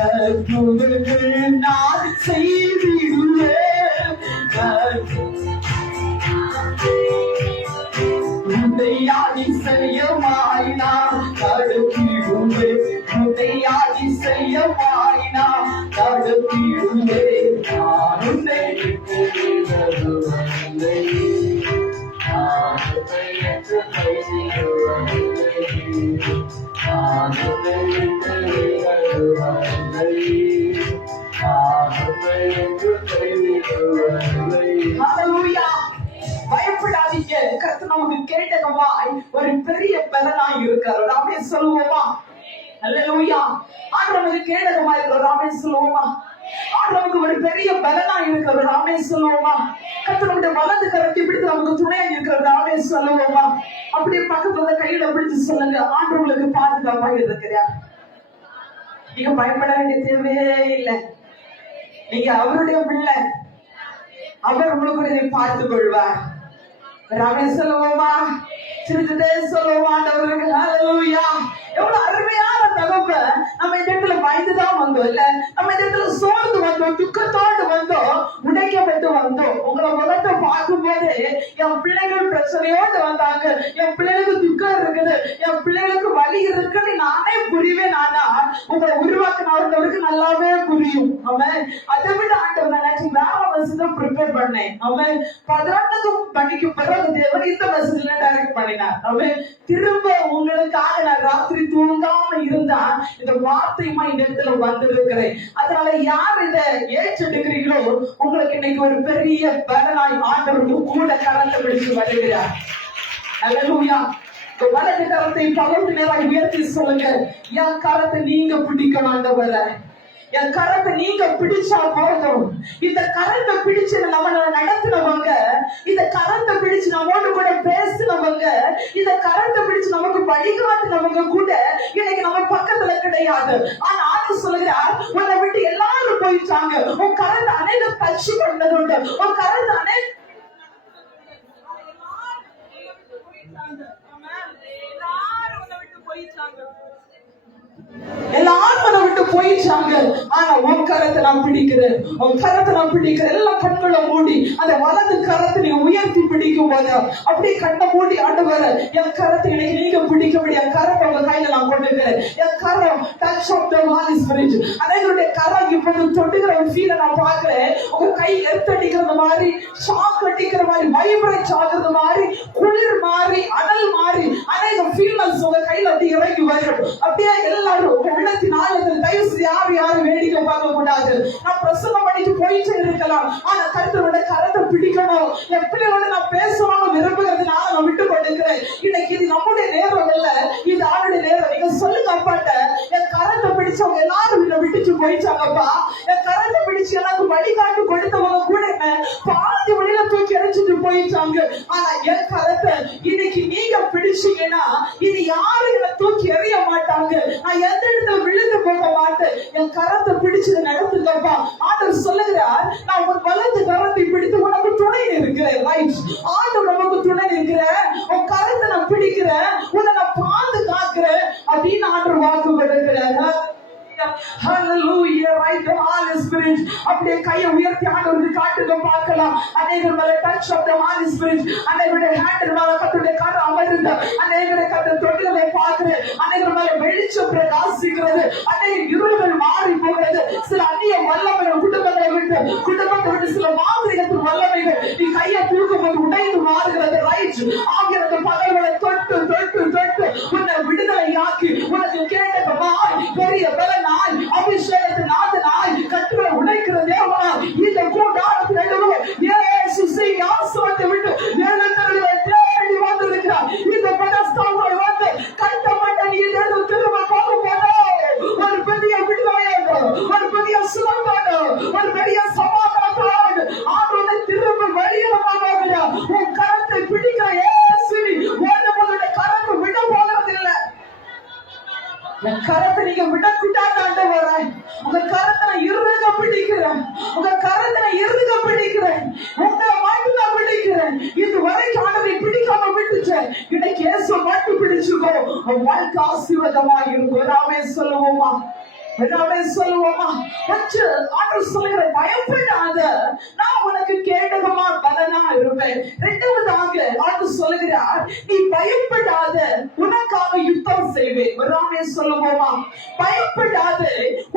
அற்புதங்கள் நான் செய்திடுவேன். உன்னை அதிசயமாய் நான் நடத்திடுவேன். உன்னை அதிசயமாய் நான் நடத்திடுவேன். நான் உன்னை விட்டு விலகுவதில்லை. நான் உன்னை என்று கைவிடுவதில்லை. நான் உன்னை விட்டு விலகுவதில்லை. நான் உன்னை என்று கைவிடுவதில்லை. ஹல்லேலூயா. பயப்படாதீங்க. கர்த்தர் நமக்கு கேட்டகமாய் ஒரு பெரிய பலனாய் இருக்கிறார். நாமே சொல்லுவோமா? ஹல்லேலூயா. ஆண்டவர் நமக்கு கேட்டகமாய் இருக்கிறார். நாமே சொல்லுவோமா? ஆண்டவர் நமக்கு ஒரு பெரிய பலனாய் இருக்கிறார். நாமே சொல்லுவோமா? கர்த்தர் நம்முடைய வலது கரத்தை பிடித்து நமக்கு துணையாக இருக்கிறார். நாமே சொல்லுவோமா? அப்படியே பக்கத்துல கையில பிடிச்சு சொல்லுங்க, ஆண்டவர் உங்களுக்கு பாதுகாப்பா இருக்கிறார். நீங்க பயப்பட வேண்டிய தேவையே இல்லை. நீங்க அவருடைய பிள்ளை. அவர் உங்களுக்கு பார்த்துக் கொள்வார். ராமே சொல்லுவோமா? சிரிச்சுட்டே சொல்லுவோமா? ஆண்டவருக்கு ஹல்லேலூயா. எவ்வளவு அருமையான தகவல். நம்ம இந்த இடத்துல பயந்துதான் வந்தோம் இல்ல, நம்ம இந்த இடத்துல சோர்ந்து வந்தோம், துக்கத்தோடு வந்தோம், உடைக்கப்பட்டு வந்தோம். உங்களை முகத்தை பார்க்கும் போது என் பிள்ளைகள் பிரச்சனையோடு வந்தாங்க, என் பிள்ளைகளுக்கு துக்கம் இருக்குது, என் பிள்ளைகளுக்கு வலி இருக்குன்னு நானே புரிவேன். ஆனா உங்களை உருவாக்குனவர்களுக்கு நல்லாவே புரியும். அவன் அதை விட ஆண்டவர் நினைச்சு வேற மெசேஜ் ப்ரிப்பேர் பண்ணேன். அவன் 18 மணிக்கு பிறகு தேவன் இந்த மெசேஜ்ல டைரக்ட் பண்ணினார். அவன் திரும்ப உங்களுக்காக நான் ராத்திரி தூங்காம இருந்தா இந்த வார்த்தையுமா இந்த இடத்துல வந்திருக்கிறேன். அதனால யார் இதை ஏற்றெடுக்கிறீங்களோ உங்களுக்கு இன்னைக்கு ஒரு பெரிய பலனாய் ஆண்டவருக்கு கூட கரத்தை பிடிச்சு வருகிறார். ஹல்லேலூயா. வலது கரத்தை பலருக்கு நேராக உயர்த்தி சொல்லுங்க, என் கரத்தை நீங்க பிடிக்க ஆண்டவரே, என் கரத்தை நீங்க பிடிச்சா போதும். இந்த கரத்தை பிடிச்சு நம்மள நடத்தினவங்க, இந்த கரத்தை பிடிச்சு நம்மோடு கூட பேசினவங்க, இந்த கரத்தை பிடிச்சு நமக்கு வழிகாட்டினவங்க கூட இன்னைக்கு நம்ம பக்கத்துல கிடையாது. ஆனா ஆண்டு சொல்லுகிறார், உன்னை விட்டு எல்லாரும் போயிட்டாங்க. உன் கரத்தை அனைத்து பச்சு கொண்டது உண்டு. உன் கரத்தை அனைத்து எல்லாரும் அதை விட்டு போயிட்டாங்க. ஆனா உன் கரத்தை நான் பிடிக்கிறேன், உன் கரத்தை நான் பிடிக்கிறேன். எல்லாம் கண்களை மூடி அந்த வலது கரத்தை நீங்க உயர்த்தி பிடிக்கும் போது அப்படியே கண்ணை மூடி ஆண்டவரே, என் கரத்தை எனக்கு நீங்க பிடிக்க முடியாது, கரத்தை உங்க கையில நான் கொண்டுக்கிறேன். என் கரம் touch of the holy spirit. அனைவருடைய கரம் இப்போது தொட்டுக்கிற ஒரு ஃபீலை நான் பாக்குறேன். உங்க கை எர்த்தடிக்கிறது மாதிரி, ஷாக் அடிக்கிற மாதிரி, வைப்ரேட் ஆகுறது மாதிரி, குளிர் மாதிரி, அனல் மாதிரி அனைத்து ஃபீல்ஸ் உங்க கையில அப்படி இறங்கி வரும். அப்படியே எல்லாரும் உள்ளத்தின் ஆழத்தில் தயவு யாரும் வேடிக்கை பார்க்க கூடாது. நான் பிரசங்கம் பண்ணிட்டு போயிட்டு இருக்கலாம், ஆனா கர்த்தரோட கரத்தை பிடிக்கணும். என் பிள்ளைகளோட நான் பேசணும்னு விரும்புகிறதுனால நான் விட்டு கொடுக்கிறேன். இன்னைக்கு இது நம்முடைய நேரம் இல்ல, இது ஆளுடைய நேரம். நீங்க சொல்லுங்க அப்பாட்ட, என் கரத்தை பிடிச்சவங்க எல்லாரும் என்னை விட்டுட்டு போயிட்டாங்கப்பா. என் கரத்தை பிடிச்சு எனக்கு வழிகாட்டு கொடுத்தவங்க கூட என்ன பாதி வழியில தூக்கி அடிச்சுட்டு போயிட்டாங்க. ஆனா என் கரத்தை இன்னைக்கு நீங்க பிடிச்சீங்கன்னா இது யாரும் என்ன தூக்கி எறிய மாட்டாங்க. நான் எந்த இடத்துல விழுந்து போக மாட்டேன். என் கரத்தை பிடிச்சு நடத்துங்கப்பா. ஆண்டவர் சொல்லுகிறார், நான் உன் வலது கரத்தை பிடித்து உனக்கு துணை இருக்கிறேன். ரைட், ஆண்டவர் நமக்கு துணை இருக்கிறேன். உன் கரத்தை நான் பிடிக்கிறேன், உன்னை நான் பாதுகாக்கிறேன் அப்படின்னு ஆண்டவர் வாக்கு கொடுக்கிறார். Hallelujah. Right, the Holy Spirit. அப்படியே கையை உயர்த்தி ஆண்டவருக்கு காட்டுங்க பார்க்கலாம். அநேகர் மேல touch of the Holy Spirit. அநேகருடைய ஹேண்ட் மேல கர்த்தருடைய கரம் அமர்ந்து அநேகரை கர்த்தர் தொடுதலை பார்க்கிறேன். அநேகர் மேல வெளிச்சம் பிரகாசிக்கிறது. அநேக இருள்கள் மாறி போகிறது. சில அந்நிய வல்லமைகள் குடும்பத்தை விட்டு சில மாந்திரிகத்தின் வல்லமைகள் நீ கையை தூக்கும் போது உடைந்து மாறுகிறது. ரைட், ஆகியோருக்கு பகைகளை தொட்டு தொட்டு தொட்டு உன்னை விடுதலை ஆக்கி உனக்கு கேட்டகமாய் பெரிய பலன் அபிஷேகத்தின் நாதனாய் கட்டுரை உடைக்கிற தேவனா இந்த கூட்டாளத்தில் எழுதுவோம். இயேசு செய்ய ஆசீர்வாதத்தை விட்டு எழுந்தருளை தேடி வந்திருக்கிறார். இந்த பதஸ்தவங்களை வந்து கட்டப்பட்ட நீ திரும்ப போகும் போது ஒரு பெரிய விடுதலையோடு, ஒரு பெரிய சுகத்தோடு, ஒரு பெரிய சமாதானத்தோடு ஆண்டவரை திரும்ப வெளியில போகிறார். உன் கரத்தை பிடிக்கிற இயேசு ஒன்று முதலுடைய கரத்தை விட போகிறது இல்லை. என் கரத்தை நீங்க விடக்கூடாது ஆண்டவரே. உங்க கரத்தை நான் இறுக பிடிக்கிறேன். உங்க கரத்தை நான் இறுக பிடிக்கிறேன். உங்களை மட்டும் நான் பிடிக்கிறேன். இது வரைக்கும் ஆண்டவரை பிடிக்காம விட்டுச்சேன். இன்னைக்கு இயேசு மட்டும் பிடிச்சுக்கோ. உன் வாழ்க்கை ஆசீர்வாதமா இருக்கும். நாமே சொல்லுவோமா? சொல்லுவோமா? ஆண்டவர் சொல்லுகிற பயப்படாத, நான் உனக்கு கேடகமா பலனா இருப்பேன். இரண்டாவதாக ஆண்டவர் சொல்லுகிறார், நீ பயப்படாத, உனக்காக யுத்தம் செய்வேன். சொல்லுவோமா? பயப்படாத,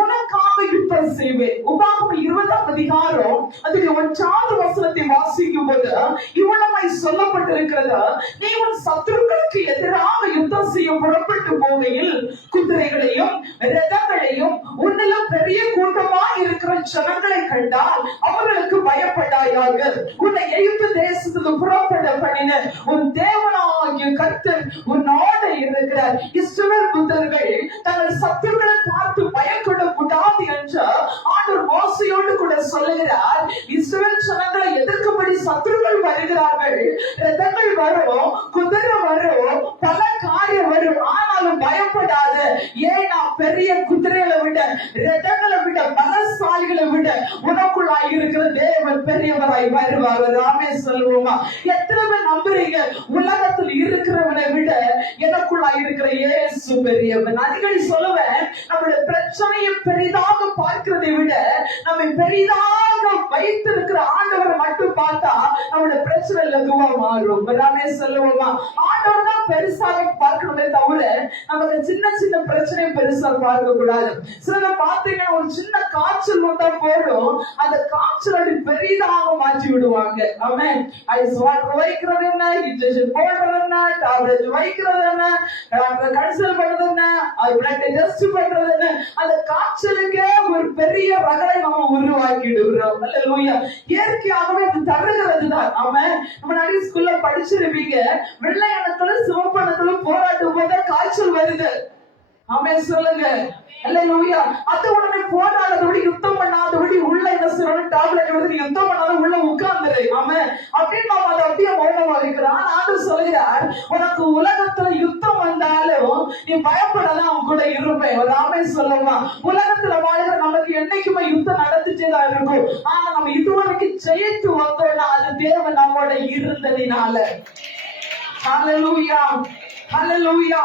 உனக்காக யுத்தம் செய்வேன். உபாகமம் 20ஆம் அதிகாரம் அதுக்கு 1வது வசனத்தை வாசிக்கும் போது இவ்வளவாய் சொல்லப்பட்டிருக்கிறது, நீ உன் சத்துருக்களுக்கு எதிராக யுத்தம் செய்ய புறப்பட்டு போகையில் குதிரைகளையும் ரதங்களையும் உன்னிலும் பெரிய கூட்டமா இருக்கிற ஜனங்களை கண்டால் அவர்களுக்கு பயப்படாயாக. உன்னை எகிப்து தேசத்துக்கு புறப்பட பண்ணின உன் தேவனாகிய கர்த்தர் உன்னோடு இருக்கிறார். இஸ்ரவேல் புத்திரர்கள் தங்கள் சத்துருக்களை பார்த்து பயப்படக்கூடாது என்று ஆண்டவர் மோசேயோடு கூட சொல்லுகிறார். இஸ்ரவேல் ஜனங்களை எதிர்க்கும்படி சத்துருக்கள் வருகிறார்கள், ரதங்கள் வரும், குதிரை வரும், பல காரியம் வரும், ஆனாலும் பயப்படாத. ஏன்னா பெரிய குதிரைகளை விட, ரதங்களை விட, பலசாலிகளை விட உனக்குள்ளாய் இருக்கிற தேவன் பெரியவராய் வருவார். ராமே சொல்லுவோமா? எத்தனை பேர் நம்புறீங்க? உலகத்தில் இருக்கிறவனை விட எனக்குள்ளாய் இருக்கிற இயேசு பெரியவன். அடிக்கடி சொல்லுவேன், நம்முடைய பிரச்சனையை பெரிதாக பார்க்கிறதை விட நம்மை பெரிதாக வைத்திருக்கிற ஆண்டவரை மட்டும் பார்த்தா நம்முடைய பிரச்சனை லகுவா மாறும். ராமே சொல்லுவோமா? ஆண்டவர் தான் பெருசாக பார்க்கணுமே தவிர நமக்கு சின்ன சின்ன பிரச்சனையை பெருசா பார்க்க கூடாது. சில பாத்தீங்கன்னா ஒரு சின்ன காய்ச்சல் வந்தா போதும், அந்த காய்ச்சல் பெரிதாக மாற்றி விடுவாங்க. ஆமென். ஐஸ் வாட்டர் வைக்கிறது என்ன, இன்ஜெக்ஷன் போடுறது என்ன, டேப்லெட் வைக்கிறது என்ன, கன்சல்ட் பண்றது என்ன, பிளட் டெஸ்ட் பண்றது என்ன, அந்த காய்ச்சலுக்கே ஒரு பெரிய ரகளை நம்ம உருவாக்கிடுகிறோம். அல்லேலூயா. இயற்கையாகவே அது தருகிறதுதான். ஆமென். நம்ம நிறைய ஸ்கூல்ல படிச்சிருப்பீங்க, வெள்ளை அணுக்களும் சிவப்பு அணுக்களும் போராட்டும் போது காய்ச்சல் வருது. ஆமென் சொல்லுங்க. அல்லேலூயா. அது உடனே போராடாதபடி, யுத்தம் பண்ணாதபடி உள்ள என்ன செய்யணும், டேப்லெட் எடுத்து யுத்தம் பண்ணாத உள்ள உட்கார்ந்துரு. ஆமென். அப்படின்னு நம்ம அதை அப்படியே மௌனமா இருக்கிறோம். ஆண்டவர் சொல்கிறார், உனக்கு உலகத்துல யுத்தம் வந்தாலும் நீ பயப்படலாம், அவன் கூட இருப்பேன். ஒரு ஆமென் சொல்லுமா? உலகத்துல வாழ்கிற நமக்கு என்னைக்குமே யுத்தம் நடந்துட்டே தான் இருக்கும். ஆனா நம்ம இதுவரைக்கும் ஜெயித்து வந்தோம்னா அது தேவன் நம்மோட இருந்ததினால. ஹல்லேலூயா, ஹல்லேலூயா.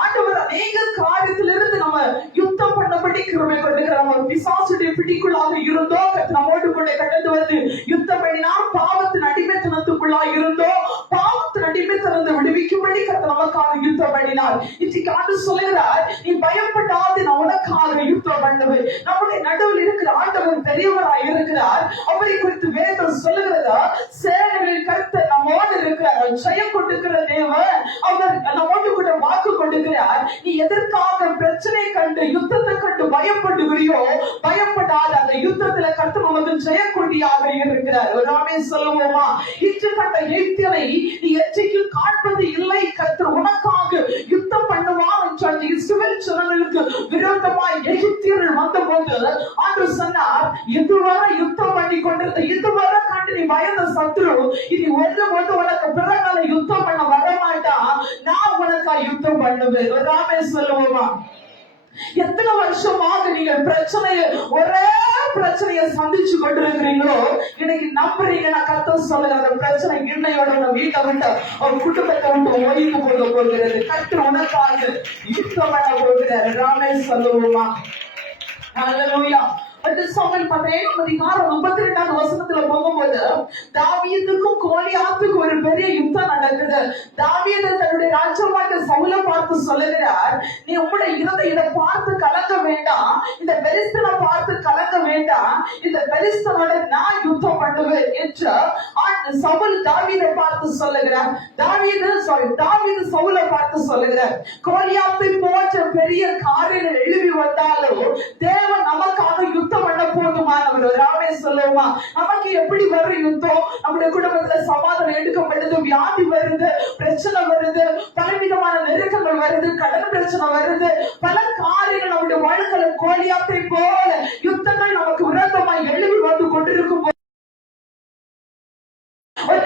ஆண்டவர் அநேக காரியத்திலிருந்து நம்ம யுத்தம் பண்ணபடி கிருபை கொண்டிருக்கிற நம்ம பிசாசுடைய பிடிக்குள்ளாக இருந்தோ நம்மோடு கூட கடந்து வந்து யுத்தம் பண்ணினார். பாவத்தின் அடிமைத்தனத்துக்குள்ளாக இருந்தோ பாவத்தின் அடிமைத்தனத்தை விடுவிக்கும்படி நமக்காக யுத்தம் பண்ணினார். இன்றைக்கு ஆண்டவர் சொல்லுகிறார், நீ பயப்படாது, நான் உனக்காக யுத்தம் பண்ணுவேன். நம்முடைய நடுவில் இருக்கிற ஆண்டவர் பெரியவராய் இருக்கிறார். அவரை குறித்து வேதம் சொல்லுகிறதா, சேனைகளின் கர்த்தர் நம்மோடு இருக்கிறார், ஜெயம் கொடுக்கிற தேவன் அவர் நம்மோடு கூட வாக்கு கொண்டு. நீ எதற்காக பிரச்சனை கண்டு யுத்தத்தை கண்டு பயப்படுகிறியோ, பயப்படாத. அந்த யுத்தத்துல கர்த்தர் உனக்கு ஜெயக்கொடியாக இருக்கிறார். நாமே சொல்லுவோமா? இச்சப்பட்ட எய்தியரை நீ எச்சையில் காண்பது இல்லை, கர்த்தர் உனக்காக யுத்தம் பண்ணுவார் என்று அந்த இஸ்ரவேல் ஜனங்களுக்கு விரோதமாய் எகிப்தியர்கள் வந்தபோது ஆண்டவர் சொன்னார், இதுவரை யுத்தம் பண்ணி கொண்டிருந்த, இதுவரை கண்டு நீ பயந்த சத்துரு இனி ஒன்றுபோது உனக்கு பிறகால யுத்தம் பண்ண வரமாட்டா, நான் உனக்கா யுத்தம் பண்ணுவேன். ராமே சொல்லுவோமா? எத்தனை வருஷமாக நீங்க ஒரே பிரச்சனையை சந்திச்சு கொண்டிருக்கிறீங்களோ, இன்னைக்கு நம்புறீங்க, நான் கர்த்தர் சொல்லுங்க, அந்த பிரச்சனை இன்னையோட வீட்டை விட்டு ஒரு குடும்பத்தை விட்டு ஒதுக்கி போக போகிறது. கர்த்தர் உனக்காக யுத்தம் பண்ண போகிறார். ராமே சொல்லுவோமா? ஹல்லேலூயா. சாமுவேல் 17ஆம் அதிகாரம் 32வது வசனத்துல போகும்போது தாவீதுக்கும் கோலியாத்துக்கும் ஒரு பெரிய யுத்தம் நடக்குது. தாவீது தன்னுடைய ராஜ்யமாகிய சவுலை பார்த்து சொல்லுகிறார், நீ உங்களுடைய இதை பார்த்து கலங்க வேண்டாம், இந்த பெலிஸ்தனை பார்த்து கலங்க வேண்டாம், இந்த பெலிஸ்தனோட நான் யுத்தம் பண்ணுவேன் என்று சவுல் தாவீதை பார்த்து சொல்லுகிறார். தாவீது சவுலை பார்த்து சொல்லுகிறார், கோலியாத்தை போன்ற பெரிய காரியங்கள் எழுதி வந்தாலும் தேவன் நமக்காக யுத்தம் பண்ண போதுமானவர். ராமே சொல்லுவோமா? நமக்கு எப்படி வரும் யுத்தம்? நம்முடைய குடும்பத்துல சமாதானம் எடுக்கப்படுது, வியாதி வருது, பிரச்சனை வருது, பலவிதமான நெருக்கங்கள் வருது, கடன் பிரச்சனை வருது, பல காரியங்கள் நம்முடைய வாழ்க்கையில கோலியாத்தை போல யுத்தங்கள் நமக்கு விரோதமாய் எழுதி வந்து கொண்டிருக்கும் போது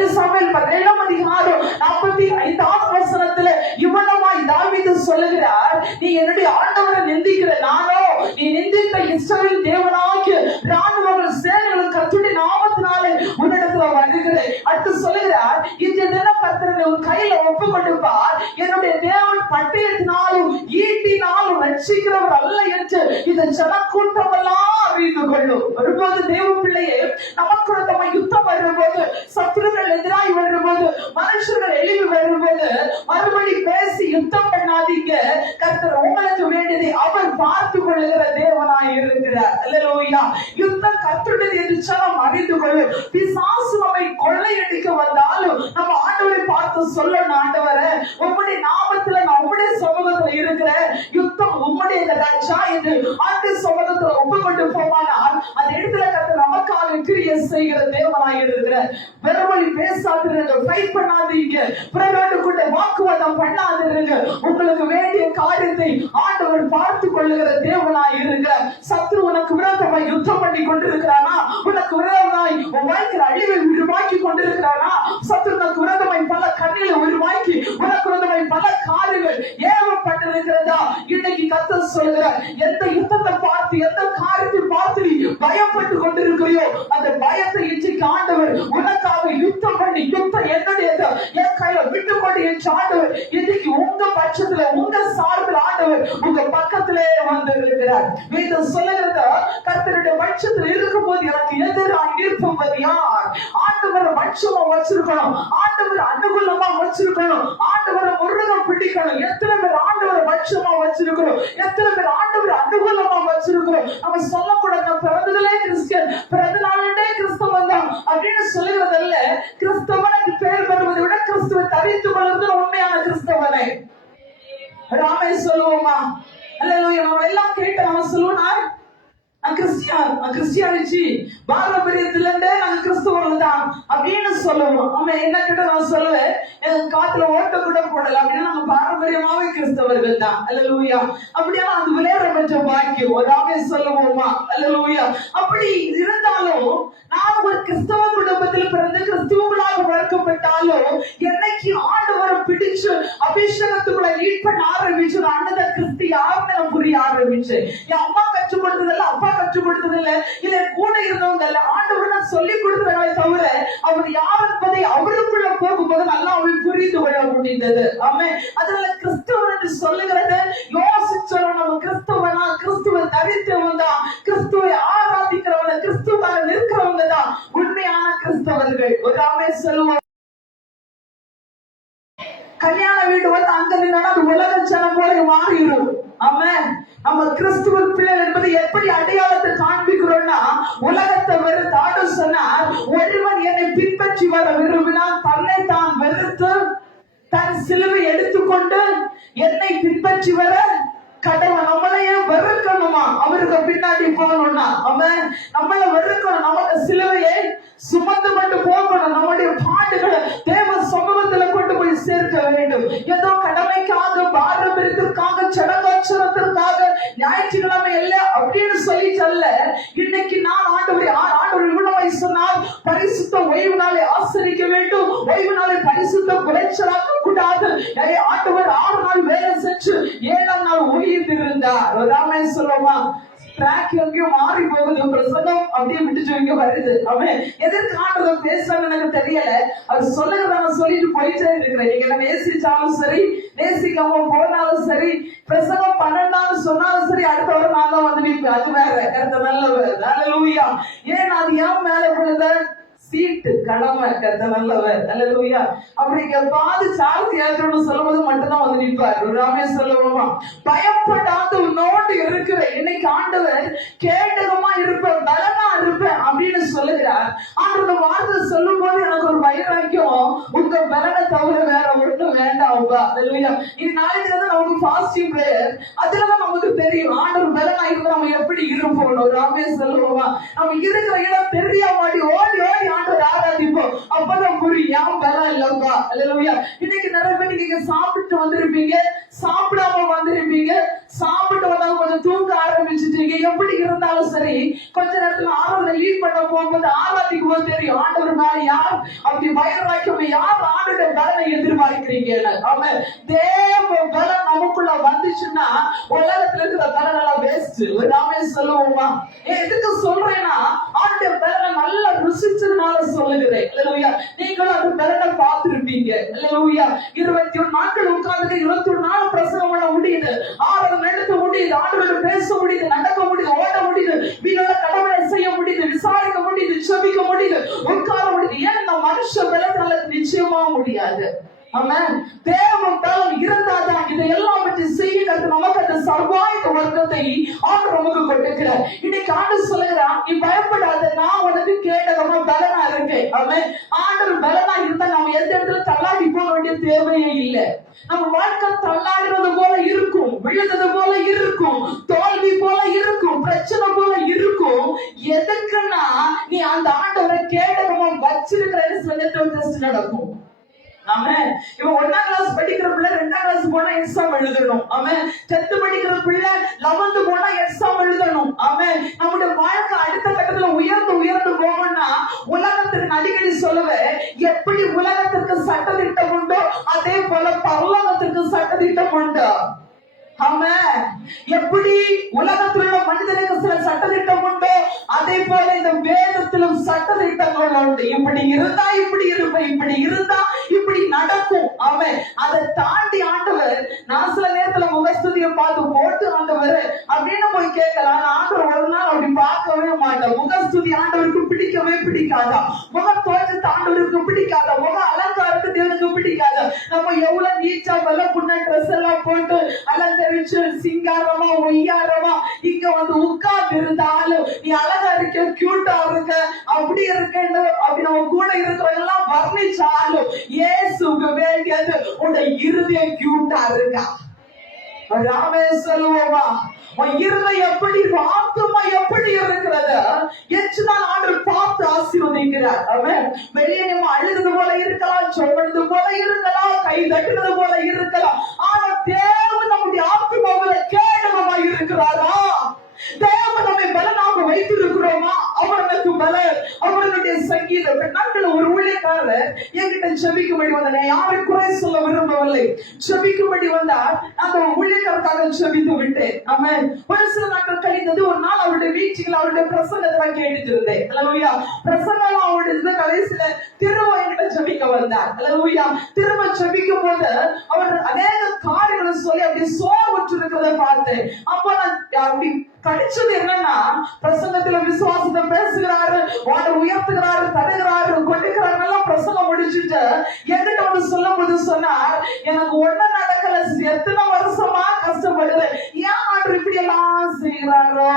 1 சாமுவேல் 17ஆம் அதிகாரம் 45ஆம் வசனத்துல இவ்வளவாய் தாவீது சொல்லுகிறார், நீ என்னுடைய ஆண்டவரை நிந்திக்கிற, நானோ நீ நிந்தித்த இஸ்ரவேல் தேவனாகிய ராணுவங்கள் சேனைகள் கர்த்தருடைய நாமத்தினாலே உன்னிடத்துல வருகிறேன். அடுத்து சொல்லுகிறார், இந்த தினம் கர்த்தரை உன் கையில ஒப்பு கொடுப்பார், என்னுடைய தேவன் பட்டயத்தினாலும் ஈட்டினாலும் ரட்சிக்கிறவர் அல்ல என்று இந்த ஜனக்கூட்டம் எல்லாம் அறிந்து கொள்ளும். வரும்போது தேவ பிள்ளையே, நமக்கு நம்ம யுத்தம் வரும்போது, சத்துருக்கள் எதிராய் வரும்போது, மனுஷர்கள் எழுதி வரும்போது மறுபடி பேசி யுத்தம் பண்ணாதீங்க. கர்த்தர் உங்களுக்கு வேண்டியதை அவர் பார்த்து கொள்ளுகிற தேவனாய் இருக்கிறார். அல்லேலூயா. யுத்தம் கர்த்தருடையது என்று ஜனம் அறிந்து கொள்ளும். பிசாசு நம்மை கொள்ளையடிக்க வந்தாலும் நம்ம ஆண்டவரை பார்த்து சொல்லணும், ஆண்டவரே உம்முடைய நாமத்துல நான் உம்முடைய சமூகத்துல இருக்கிற யுத்தம் உம்முடைய ராஜா என்று ஆண்டு சமூகத்துல ஒப்புக்கொண்டு போவானால் அந்த இடத்துல கர்த்தர் நமக்காக கிரியை செய்கிற தேவனாய் இருக்கிறார். வெறுமொழி பேசாதீங்க, ஃபைட் பண்ணாதீங்க, பிறரோடு வாக்குவாதம் பண்ணாதீங்க. உங்களுக்கு வேண்டிய காரியத்தை ஆண்டவர் பார்த்து கொள்ளுகிற தேவனாய் இருக்கிறார். சத்ரு உனக்கு விரோதமாய் யுத்தம் பண்ணி கொண்டிருக்கிறானா? உனக்கு விரோதமாய் வாழ்க்கையில் அழிவை உருவாக்கி கொண்டிருக்கிறானா? சத்ரு உனக்கு விரோதமாய் பல கண்ணில உருவாக்கி உனக்கு விரோதமாய் பல காரியங்கள் ஏவப்பட்டிருக்கிறதா? இன்னைக்கு கர்த்தர் சொல்கிறார், எந்த யுத்தத்தை பார்த்து எந்த காரியத்தை பார்த்து நீ பயப்பட்டு கொண்டிருக்கிறியோ அந்த பயத்தை இன்றைக்கு ஆண்டவர் உனக்காக யுத்தம் பண்ணி, யுத்தம் என்னுடையது, என் கையில விட்டுக்கொண்டு என் ஆண்டவர் இன்னைக்கு உங்க பட்சத்துல உங்க சார்பில் ஆண்டவர் உங்க பக்கத்திலே வந்து இருக்கிறார். வேதம் சொல்லுகிறது, கர்த்தருடைய பட்சத்தில் இருக்கும் போது எனக்கு எதிராக இருப்பவர் யார்? ஆண்டவர் பட்சமா வச்சிருக்கணும், ஆண்டவர் அனுகூலமா வச்சிருக்கணும், ஆண்டவரை முருகன் பிடிக்கணும். எத்தனை பேர் ஆண்டவரை பட்சமா வச்சிருக்கிறோம்? எத்தனை பேர் ஆண்டவர் அனுகூலமா வச்சிருக்கிறோம்? நம்ம சொல்லக்கூடாது பிறந்ததுலே கிறிஸ்டியன், பிறந்த நாளே கிறிஸ்தவன் தான் அப்படின்னு சொல்லுகிறதல்ல. கிறிஸ்தவனுக்கு பேர் பெறுவதை விட கிறிஸ்துவை தரித்துக் கொள்வது உண்மையான கிறிஸ்தவனை. ராமே சொல்லுவோமா? அல்லேலூயா. நம்ம எல்லாம் கேட்டு நம்ம சொல்லுவோம், கிறிஸ்டியானிட்டி பாரம்பரியத்துல இருந்தே நாங்க கிறிஸ்தவர்கள் தான் அப்படின்னு சொல்லுவோம். நம்ம என்ன கிட்ட நான் சொல்லுவேன், காத்துல ஓட்ட கூட போடல அப்படின்னா நாங்க பாரம்பரியமாவே கிறிஸ்தவர்கள் தான். அல்லேலூயா. அப்படியா அது விளையாட பெற்ற பாக்கியம். ஒரு ஆமே சொல்லுவோமா? அல்லேலூயா. அப்படி இருந்தாலும் நான் ஒரு கிறிஸ்தவ குடும்பத்தில் பிறந்து கிறிஸ்துவங்களாக வளர்க்கப்பட்டாலும் என்னைக்கு ஆண்டவரை பிடிச்சு அபிஷேகத்துக்குள்ள லீட் பண்ண ஆரம்பிச்சு அண்ணன் கிறிஸ்து யாருன்னு நான் புரிய ஆரம்பிச்சு. என் அம்மா கற்றுக் கொடுத்ததில்ல, அப்பா கற்றுக் கொடுத்ததில்ல, இல்ல கூட இருந்தவங்க இல்ல, ஆண்டவர் நான் சொல்லி கொடுத்தவங்களை தவிர அவர் யார் என்பதை அவருக்குள்ள போகும்போது நல்லா அவள் புரிந்து கொள்ள முடிந்தது. ஆமே. அதனால கிறிஸ்தவன் என்று சொல்லுகிறது யோசிச்சோம், நம்ம கிறிஸ்தவனா, கிறிஸ்துவ தரித்தவன் தான், கிறிஸ்துவை ஆராதிக்கிறவங்க, கிறிஸ்துவாக இருக்கிறவங்க தான் உண்மையான கிறிஸ்தவர்கள். ஒரு ஆமே சொல்லுவோம். கல்யாண வீடு வந்து அங்க நின்னா அது உலக ஜனம் போல மாறிடும். ஆமென். நம்ம கிறிஸ்துவ பிள்ளைகள் என்பது எப்படி அடையாளத்தை காண்பிக்கிறோம்னா, உலகத்தை வெறுத்தாடு சொன்னார், ஒருவன் என்னை பின்பற்றி வர விரும்பினால் தன்னை தான் வெறுத்து தன் சிலுவை எடுத்துக்கொண்டு என்னை பின்பற்றி வர கடவுள். நம்மளையே வெறுக்கணுமா? அவருக்கு பின்னாடி போகணும்னா அவன் நம்மள வெறுக்கணும். நமக்கு சிலுவையை சுமந்து கொண்டு போகணும். நம்முடைய பாடுகளை தேவ சமூகத்துல கொண்டு போய் சேர்க்க வேண்டும். ஏதோ கடமைக்காக, பாரம்பரியத்திற்காக, சடங்காச்சாரத்திற்காக, ஞாயிற்றுக்கிழமை இல்ல அப்படின்னு சொல்லி சொல்ல. இன்னைக்கு நான் ஆண்டவர் இவ்வளவு சொன்னால் பரிசுத்த ஓய்வு நாளை ஆசரிக்க வேண்டும், ஓய்வு நாளை பரிசுத்த குறைச்சலாக்க கூடாது. ஆண்டவர் 6 நாள் வேலை செஞ்சு 7ஆம் நாள் ஓய்வு இருந்தார். ராமே சொல்லுமா? ட்ராக் எங்கேயும் மாறி போகுது, பிரசங்கம் அப்படியே விட்டுச்சு இங்க வருது. அவன் எதற்கு ஆண்டவரை பேசுறாங்க எனக்கு தெரியல. அவர் சொல்லுறத சொல்லிட்டு போயிட்டே இருக்கிறேன். நீங்க என்ன நேசிச்சாலும் சரி, நேசிக்காம போனாலும் சரி, பிரசங்கம் பண்ணாலும் சொன்னாலும் சரி, அடுத்த வாரம் நான் தான் வந்து நிற்பேன். அது வேற கருத்து நல்லவர். அல்லேலூயா. ஏன் அது ஏன் மேல விழுத சீட்டு கடமை கருத்த நல்லவர். அல்லேலூயா. அப்படி பாதி சார்ஜ் ஏற்றணும் சொல்லும்போது மட்டும்தான் வந்து நிற்பார். ராமே சொல்லுவோமா? பயப்படாத உன்னோடு இருக்கிற இன்னைக்கு ஆண்டவர் கேட்டகமா இருப்பேன், பலமா இருப்பேன் அப்படின்னு சொல்லுகிறார். ஆண்டவர் வார்த்தை சொல்லும் போது எனக்கு ஒரு வைராக்கியம், உங்க பலனை தவிர வேற ஒன்றும் வேண்டாம்ப்பா. அல்லேலூயா. இது நாளைக்கு வந்து நமக்கு ஃபாஸ்டிங் பிரேயர், அதுலதான் நமக்கு தெரியும் ஆண்டவர் பலனா இருந்தா நம்ம எப்படி இருப்போம். ராமே சொல்லுவோமா? நம்ம இருக்கிற இடம் தெரிய மாட்டி ஓடி ஓடி ஆண்டவர் ஆராதிப்போம். அப்பதான் புரியும் ஏன் பலம் இல்லப்பா. அல்லேலூயா. இன்னைக்கு நிறைய பேர் நீங்க சாப்பிட்டு வந்திருப்பீங்க, சாப்பிடாம வந்திருப்பீங்க, சாப்பிட்டு வந்தாலும் கொஞ்சம் தூங்க ஆரம்பிச்சுட்டீங்க. எப்படி இருந்தாலும் இருந்தாலும் சரி, கொஞ்ச நேரத்துல ஆராதனை லீட் பண்ண போகும்போது ஆராதிக்கும் போது தெரியும் ஆண்டவர் மேல யார் அப்படி வைராக்கியம், யார் ஆண்டோட பலனை எதிர்பார்க்கிறீங்க. அவன் தேவ பலன் நமக்குள்ள வந்துச்சுன்னா உலகத்துல இருக்கிற பலன் எல்லாம் வேஸ்ட். ஒரு நாமே சொல்லுவோமா? எதுக்கு சொல்றேன்னா ஆண்டோட பலனை நல்லா ருசிச்சதுனால சொல்லுகிறேன். நீங்களும் அந்த பலனை பார்த்திருப்பீங்க. 21 நாட்கள் உட்கார்ந்து 21 நாள் பிரசங்கம் பண்ண முடியுது, ஆராதனை நடத்த முடியுது, ஆண்டவரோட பேச முடியுது, நடக்க முடியுது, ஓட முடியுது, வீரோட கடவுளை செய்ய முடியுது, விசாரிக்க முடியுது, செபிக்க முடியுது, உட்கார முடியுது. ஏன் இந்த மனுஷ பலத்தால நிச்சயமா முடியாது. தேவன் பலம் இருந்தாதான் இதையெல்லாம் பற்றி செய்ய நமக்கு அந்த சர்வாயுத வர்க்கத்தை ஆண்டு நமக்கு கொடுக்கிறார். இன்னைக்கு ஆண்டு சொல்லுகிறான், நீ பயப்படாத, நான் உனக்கு கேட்டதமா பலனா இருக்கேன். ஆண்டு பலனா இருந்தா நம்ம எந்த இடத்துல தள்ளாடி போக வேண்டிய தேவையே இல்லை. நம்ம வாழ்க்கை தள்ளாடுறது போல இருக்கும், விழுந்தது போல இருக்கும், தோல்வி போல இருக்கும், பிரச்சனை போல இருக்கும். எதுக்குன்னா நீ அந்த ஆண்டவரை கேட்டதமா வச்சிருக்கிறேன்னு சொல்லி நடக்கும். இவன் 1ஆம் கிளாஸ் படிக்கிற பிள்ளை 2ஆம் கிளாஸ் போனா எக்ஸாம் எழுதணும். 10th படிக்கிற பிள்ளை 11th போனா எக்ஸாம் எழுதணும். நம்முடைய வாழ்க்கை அடுத்த கட்டத்துல உயர்ந்து உயர்ந்து போகணும்னா உலகத்திற்கு அடிக்கடி சொல்லுவேன், எப்படி உலகத்திற்கு சட்டத்திட்டம் உண்டோ அதே போல பரலோகத்திற்கு சட்டத்திட்டம் உண்டு. எப்படி உலகத்தில் உள்ள மனிதனுக்கு சில சட்டத்திட்டம் உண்டோ அதே போல இந்த வேதத்திலும் சட்டத்திட்டங்கள் உண்டு. இப்படி இருந்தா இப்படி இருப்பேன், இப்படி இருந்தா இப்படி நடக்கும். அதை தாண்டி ஆண்டவர், நான் சில நேரத்துல முகஸ்துதியை பார்த்து போட்டு ஆண்டவர் அப்படின்னு போய் கேட்கலாம். ஆண்டவர் ஒரு நாள் அப்படி பார்க்கவே மாட்டேன். முகஸ்துதி ஆண்டவருக்கு பிடிக்கவே பிடிக்காதா, முக தோற்றத்தை ஆண்டவருக்கு பிடிக்காதா, முக அலங்காரத்தை தேவனுக்கு பிடிக்காதா. நம்ம எவ்வளவு நீச்சா வெள்ள புண்ண ட்ரெஸ் எல்லாம் போட்டு அலங்கரிச்சு சிங்காரமா ஒய்யாரமா இங்க வந்து உட்கார்ந்து இருந்தாலும் நீ அழகா இருக்க, கியூட்டா இருக்க, அப்படி இருக்கன்னு அப்படி நம்ம கூட இருக்கிறவங்க எல்லாம் வர்ணிச்சாலும் இயேசுக்கு வேண்டியது உன்னுடைய இருதயம் கியூட்டா இருக்கா. ராமே சொல்லுவோமா? இருதயம் எப்படி, ஆத்துமா எப்படி இருக்கிறது என்றுதான் ஆண்டவர் பார்த்து ஆசீர்வதிக்கிறார். வெளியே நம்ம அழுது போல இருக்கலாம், சொல்றது போல இருக்கலாம், கை தட்டுறது போல இருக்கலாம். ஆனா தேவன் நம்முடைய ஆத்துமாவில கேடகமா இருக்கிறாரா? தேவன் நம்மை பலனாக வைத்திருக்கிறோமா? அவர்களுக்கு பலன், அவர்களுடைய சங்கீதம். நாட்கள் ஒரு ஊழியக்காரர் என்கிட்ட செபிக்கும்படி வந்தார். யாரை குறை சொல்ல விரும்பவில்லை. செபிக்கும்படி வந்தார். அந்த ஊழியக்காரருக்காக செபித்து விட்டேன். ஒரு சில நாட்கள் கழிந்தது. ஒரு நாள் அவருடைய வீட்டுகள் அவருடைய பிரசங்கத்தை கேட்டுட்டு இருந்தேன். பிரசங்கம் அவருடைய கடைசியில திரும்ப என்கிட்ட செபிக்க வந்தார். திரும்ப செபிக்கும் போது அவர் அநேக காரியங்களை சொல்லி அப்படி சோர்வுற்று இருக்கிறத பார்த்தேன். அப்ப நான் அப்படி கடிச்சது என்னன்னா, பிரசங்கத்துல விசுவாசத்தை பேசுகிறாரு, வாழை உயர்த்துகிறாரு, தருகிறாரு, கொண்டுக்கிறாரு, எல்லாம் பிரசங்கம் முடிச்சுட்டு என்கிட்ட வந்து சொல்லும் போது சொன்னார், எனக்கு ஒண்ணு நடக்கல, எத்தனை வருஷமா கஷ்டப்படுறேன், ஏன் ஆண்டு இப்படி எல்லாம் செய்யறாரோ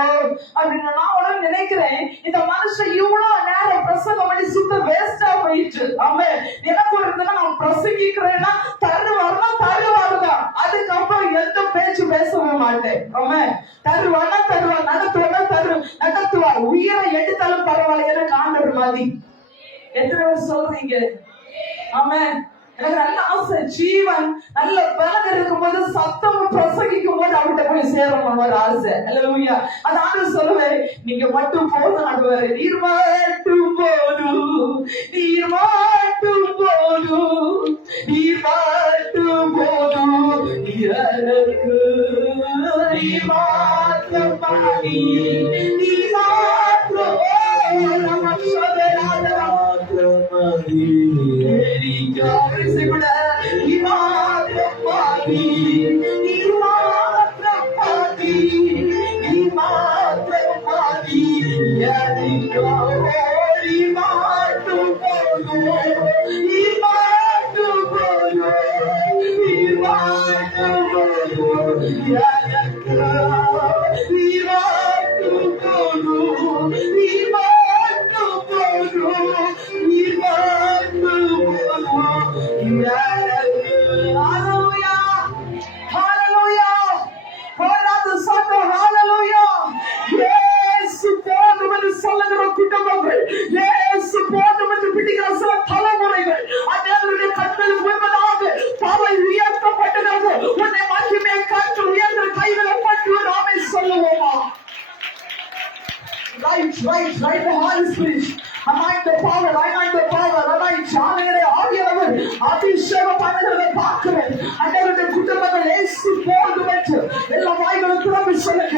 அப்படின்னு நான் உடனே நினைக்கிறேன். இந்த மனுஷன் இவ்வளவு நேரம் பிரசங்கம் பண்ணி சுத்த வேஸ்டா போயிட்டு. எனக்கு ஒரு இடத்துல நான் பிரசங்கிக்கிறேன்னா தருவாருன்னா தருவாருதான், அதுக்கப்புறம் எந்த பேச்சு பேசவே மாட்டேன். தருவானா தருவார், நடத்துவானா நடத்துவார், உயிரை எடுத்தாலும் பரவாயில்ல, எனக்கு ஆண்டவர் மாதிரி. எத்தனை பேர் சொல்றீங்க? எனக்கு நல்ல ஆசை, ஜீவன் நல்ல பலன் இருக்கும் போது சத்தம் பிரசங்கிக்கும் போது அவர்கிட்ட போய் சேரணும் ஒரு ஆசை. அல்லேலூயா. அது ஆண்டவர் சொல்லுவேன், நீங்க மட்டும் போதும் ஆண்டவரே, நீர் மட்டும் போதும், நீர் மட்டும் போதும், நீர் மட்டும் போதும், எனக்கு நீர் மாத்திரம் பாடி, நீர் மாத்திரம் Right, the Holy Spirit. Anoint the power. ஆவியானவரே ஆவியானவர் அபிஷேகம் பண்ணுகிறதை பார்க்கிறேன். அன்றைய குடும்பங்கள் இயேசு போதும் என்று எல்லா வாய்களும் திறந்து சொல்லுங்க.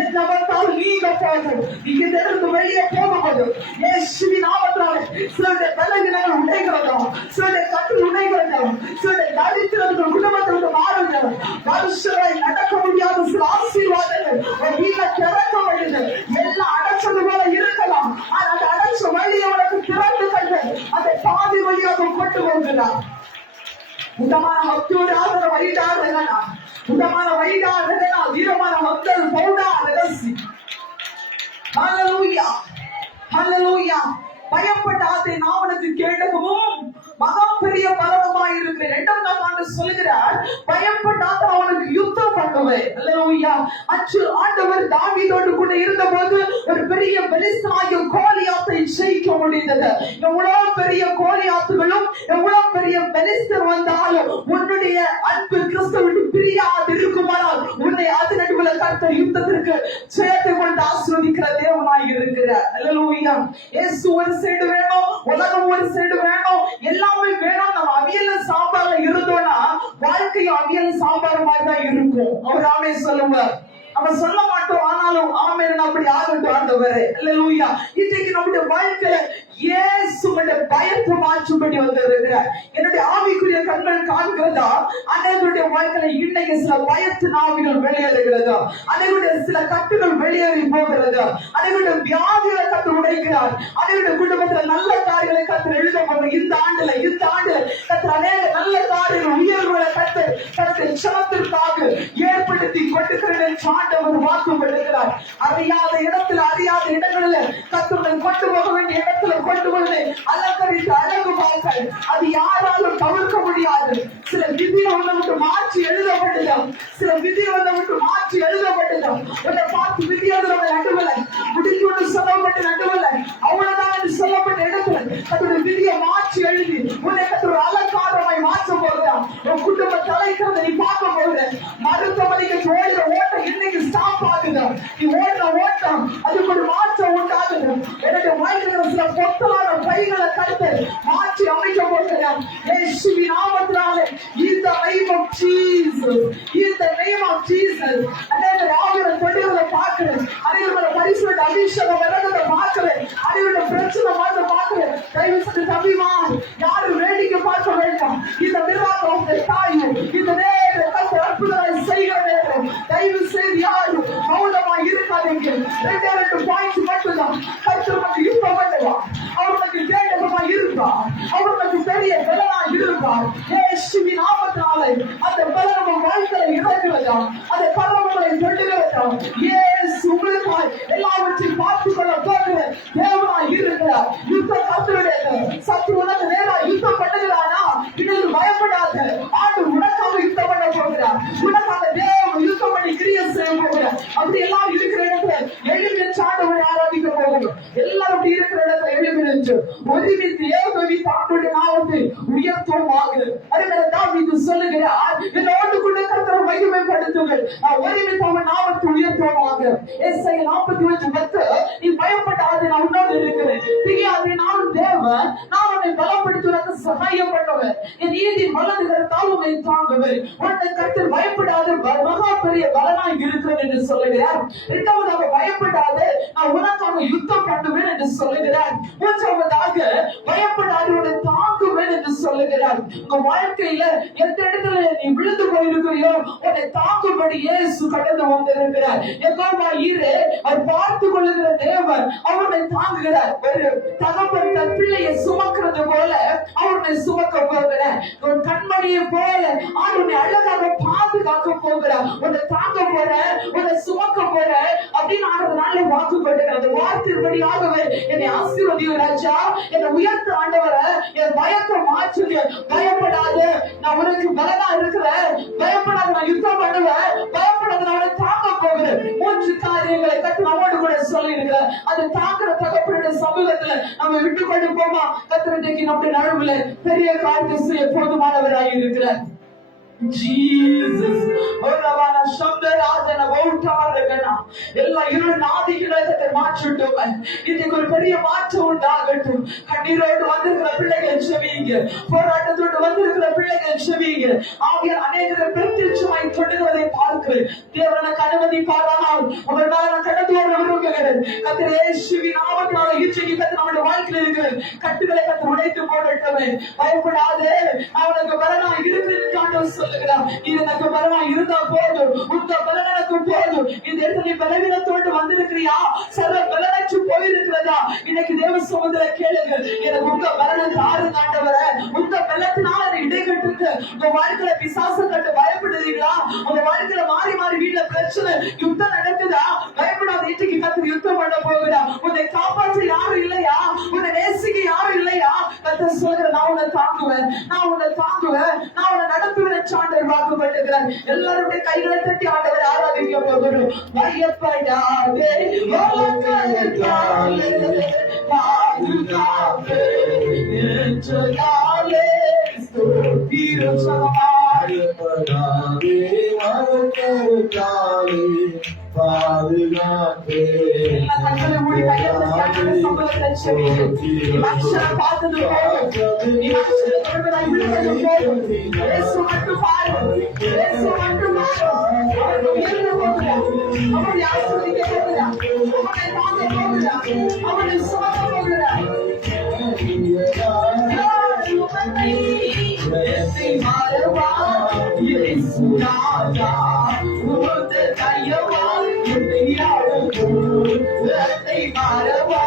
என்ன வந்தாலும் நீங்க போகும். நீங்க இருந்து வெளியே போகும்போது இயேசுவின் நாமத்தினாலே சிலருடைய பலவீனங்கள் உடைகிறதும், சிலருடைய கட்டு உடைகிறதும், சிலருடைய தரித்திரங்கள் குடும்பத்திலிருந்து மாறுங்கள். மனுஷராய் நடக்க முடியாத சில ஆசீர்வாதங்கள் வீட்டை திறக்க முடியுது. எல்லாம் அடைச்சது போல இருக்கலாம். ஆனால் அந்த அடைச்ச வழியை உனக்கு திறந்து கண்டு அதை பாதி வழியாக கொண்டு வருகிறார். உத்தமான மக்தூராக வைடாதனா, உத்தமான வைடாதனா, வீரமான மக்கள் பௌடாதசி. ஹல்லேலூயா, ஹல்லேலூயா. பயப்படாதே, நான் உனக்கு கேடகமும் மகா பெரிய பலனுமாய் இருக்கிறேன். 2ஆம் ஆண்டு சொல்கிறார், பயப்படாத அவனுக்கு யுத்தம் பண்ணுவேன். ஹல்லேலூயா. அச்சு ஆண்டவர் தாவீதோடு கூட இருந்தபோது ஒரு பெரிய பெலிஸ்தனாகிய கோலியாத்தை ஜெயிக்க முடிந்தது. எவ்வளவு பெரிய கோலியாத்துகளும் எவ்வளவு பெரிய பெலிஸ்தர் வந்தாலும் உன்னுடைய அன்பு கிறிஸ்துவுக்கு பிரியாது இருக்குமானால் உன்னை அது நடுவில் கர்த்தர் யுத்தத்திற்கு ஜெயத்தை கொண்டு ஆசீர்வதிக்கிற தேவனாய் இருக்கிறார். ஹல்லேலூயா. இயேசு ஒரு சைடு வேணும், உலகம் ஒரு சைடு வேணும், எல்லாமே வேணும். நம்ம அவியல் சாம்பார்ல இருந்தோம்னா வாழ்க்கையும் அவியல் சாம்பார் மாதிரி தான் இருக்கும். அவர் ஆமே சொல்லுவார். நம்ம சொல்ல மாட்டோம், ஆனாலும் ஆமென் அப்படி ஆகட்டும் ஆண்டவரே. ஹல்லேலூயா. இன்றைக்கு நம்முடைய வாழ்க்கையில இயேசுவுடைய பயத்தை மாற்றும்படி வந்திருக்கிறார். என்னுடைய ஆவிக்குரிய கண்கள் காண்கிறதா? அனைவருடைய வாழ்க்கையில இன்னைக்கு சில பயத்தின் ஆவிகள் வெளியேறுகிறதா? அனைவருடைய சில கட்டுகள் வெளியேறி போகிறதா? அனைவருடைய வியாதிகளை கத்து உடைக்கிறார். அனைவருடைய குடும்பத்துல நல்ல காரியங்களை கத்து எழுத போகிற இந்த ஆண்டுல கத்து அநேக நல்ல காரியங்கள் உயர்வுகளை கத்து தனக்கு சமத்திற்காக ஏற்படுத்தி கொண்டிருக்கிறேன். ஆண்டவர் வாக்கு கொடுக்கிறார். அறியாத இடங்களில் கத்துடன் கொண்டு போக வேண்டிய இடத்துல கொண்டு வந்து அலங்கரித்து அழகு பார்க்க அது யாராலும் தவிர்க்க முடியாது. சில விதியை ஒன்றை விட்டு மாற்றி எழுதப்பட்டதும், சில விதியை ஒன்றை விட்டு மாற்றி எழுதப்பட்டதும், உன்னை பார்த்து விதி எழுதுறவங்க நடுவில் முடிஞ்சு ஒன்று சொல்லப்பட்ட நடுவில் அவ்வளவுதான் என்று சொல்லப்பட்ட இடத்துல அதோட விதியை மாற்றி எழுதி உன்னை கத்துற அலங்காரமாய் மாற்ற போகிறான். உன் குடும்ப தலைக்கிறத நீ பார்க்க போகிற. மருத்துவமனைக்கு ஓடுற ஓட்டம் இன்னைக்கு ஸ்டாப் ஆகுது. நீ ஓடுற ஓட்டம் அதுக்கு ஒரு மாற்றம் உண்டாகுது. என்னுடைய வாழ்க்கையில சில பொத்தலான பைகளை கருத்து மாற்றி அமைக்க போகிறேன். இயேசுவின் நாமத்தினாலே in the name of Jesus, in the name of Jesus. அநேக ஆவிகளை கொண்டுவதை பார்க்கிறேன். அநேக பரிசுத்த அபிஷேகம் இறங்குறதை பார்க்கிறேன். அநேக பிரச்சனை மாதிரி பார்க்கிறேன். தயவு செய்து தம்பிமா யாரும் வேடிக்கை பார்க்க வேண்டாம். இந்த மிராக்கிள் ஆஃப் தி டைம், இந்த நேர கர்த்தர் அற்புதங்களை செய்கிற நேரம். தயவு செய்து யாரும் மௌனமா இருக்காதீங்க. 2 பாயிண்ட் மட்டும்தான். கர்த்தர் நமக்கு யுத்தம் பண்ணுவார். அவர்களுக்கு கேடகமா இருப்பார். அவர்களுக்கு பெரிய பலனா இருப்பார். இயேசுவின் நாமத்தினாலே அந்த பலன் நம்ம வாழ்க்கையில இறங்குகிறதா? அந்த பலன்களை கொண்டுகிறதா? இயேசு உங்களுக்காய் எல்லாவற்றையும் பார்த்துக் கொள்ள போகிற தேவனாய் இருக்கிறார். யுத்தம் கர்த்தருடையது. சத்துரு உனக்கு நேராக யுத்தம் பண்ணுகிறானா? இதற்கு பயப்படாத. ஆண்டு உனக்காக யுத்தம் பண்ண போகிறார். உனக்காக தேவன் யுத்தம் பண்ணி கிரியை செய்ய போகிறார். அப்படி எல்லாரும் இருக்கிற இடத்துல எழுதி சாண்டவரை ஆராதிக்க போகிறோம். எல்லாரும் இருக்கிற இடத்துல எழுதி நின்று ஒருமித்து ஏகவி தாக்குடைய நாமத்தை உயர்த்துவமாக. அதனால தாவீது சொல்லுகிறார், என்னோடு கூட கர்த்தரை மகிமைப்படுத்துங்கள். ஒருமித்து அவன் நாமத்தை உயர்த்துவமாக. எஸ்ஐயா 41:10 நீ பயப்படாதே, நான் உன்னோடு இருக்கிறேன். தெரியாதே, நானும் தேவன், நான் உன்னை பலப்படுத்தி உனக்கு சகாயம் பண்ணுவேன். என் நீதி வலது கரத்தால் உன்னை தாங்குவேன். உன்னை கர்த்தர் பயப்படாத மகா பெரிய பலனாய் இருக்கிறேன் என்று சொல்லுகிறார். 2வது பயப்படாதே, நான் உனக்காக யுத்தம் பண்ணுவேன் என்று சொல்லுகிறார். 3வது பயப்படாத உன்னை தாங்குவேன் என்று சொல்லுகிறார். உங்க வாழ்க்கையில எந்த இடத்துல நீ விழுந்து போயிருக்கிறியோ உன்னை தாங்கும்படி இயேசு கடந்து வந்திருக்கிறார். யெகோவா ஈரே, அவர் பார்த்து கொள்ளுகிற தேவன், அவனை தாங்குகிறார். ஒரு தகப்பன் தன் பிள்ளையை சுமக்கிறது போல அவனை சுமக்க போகிறார். உன் கண்மணியை போல அவனை அழகாக பாதுகாக்க போகிறார். உன்னை தாங்க போற, உன்னை சுமக்க போற அப்படின்னு ஆனதுனால வாக்கு கொடுக்கிறது. வார்த்தைப்படியாகவே என்னை ஆசீர்வதியும் ராஜா, என்னை உயர்த்த ஆண்டவரை, என் பயத்தை மாற்றுங்க. பயப்படாத, நான் உனக்கு பலனா இருக்கிறேன். பயப்படாத, நான் யுத்தம் பண்ணுவேன். பயப்படாத, நான் உன்னை தாங்க போகிறேன். 3 காரியங்களை கத்து நம்மோடு கூட சொல்லி இருக்கிறேன். அது தாக்குற தகப்பனுடைய சமூகத்துல நம்ம விட்டு கொண்டு போமா. கத்திரத்தைக்கு நம்முடைய நடுவுல பெரிய காரியத்தை செய்ய போதுமானவராக இருக்கிறார். Jesus, Oravana Shamdarajana Bautaragana, எல்லா இருள் ஆதிகளை மாற்றட்டும். இன்னைக்கு ஒரு பெரிய மாற்றம் உண்டாகட்டும். கண்ணீரோடு வந்திருக்கிற பிள்ளைகள் செவிங்க, போராட்டத்தோடு வந்திருக்கிற பிள்ளைகள் செவிங்க. ஆகிய அநேகர் பிரத்யட்சமாய் தொடுகிறதை பார்க்கிறேன். தேவனுக்கு அனுமதிப்பாரானால் அவர்களால் கடந்து வர விரும்புகிறேன். கர்த்தர் இயேசுவின் நாமத்தினால இன்றைக்கு கர்த்தர் நம்முடைய வாழ்க்கையில் இருக்கிற கட்டுகளை கர்த்தர் உடைத்து போடட்டுமே. பயப்படாதே, அவனுக்கு பலனா இருக்கிறேன் ஆண்டவர் சொல்லுகிறார். இது எனக்கு பலனா இருந்தா போதும், உங்க பலன் எனக்கு போதும். இந்த இடத்துல நீ பலவீனத்தோடு வந்திருக்கிறியா, சர்வ பலனற்று போயிருக்கிறதா, இன்னைக்கு தேவ சமுதிர கேளுங்க. எனக்கு உங்க பலனை தாருங்க ஆண்டவரே. உங்க பலத்தினால இடைக்கட்டுக்கு உங்க வாழ்க்கையில பிசாசு கட்டு பயப்படுறீங்களா? உங்க வாழ்க்கையில மாறி மாறி வீட்டுல பிரச்சனை யுத்தம் நடக்குதா? பயப்படாத, இன்னைக்கு கர்த்தர் யுத்தம் பண்ண போகுதா? உன்னை காப்பாற்ற யாரும் இல்லையா? உன்னை நேசிக்க யாரும் இல்லையா? கர்த்தர் சொல்ற, நான் உன்னை தாங்குவேன், நான் உன்னை தாங்குவேன், நான் உன்னை நடத்துவேன். சாண்டர் வாக்குப்பட்டிருக்கிறார். எல்லாருடைய கைகளை தட்டி ஆண்டவர் ஆராதிக்க போகிறோம். பயப்படாதே, பாதுகாப்பே என்றாலே ஸ்தோத்திரம் சமாய். பாதுகாப்பே கண்களை மூடி கையெழுத்து சம்பளத்தை பார்த்தது போதும். இயேசு மட்டும் பாரு, இயேசு மட்டும் அவருக்கு உயர்ந்து போகிறார், அவனை ஆசீர்வதிக்க போகிறார், அவனை தாங்க போகிறார், அவனை சுமக்க போகிறார். மாறவா இயேசு ராஜா, உமது கையவா மாறவா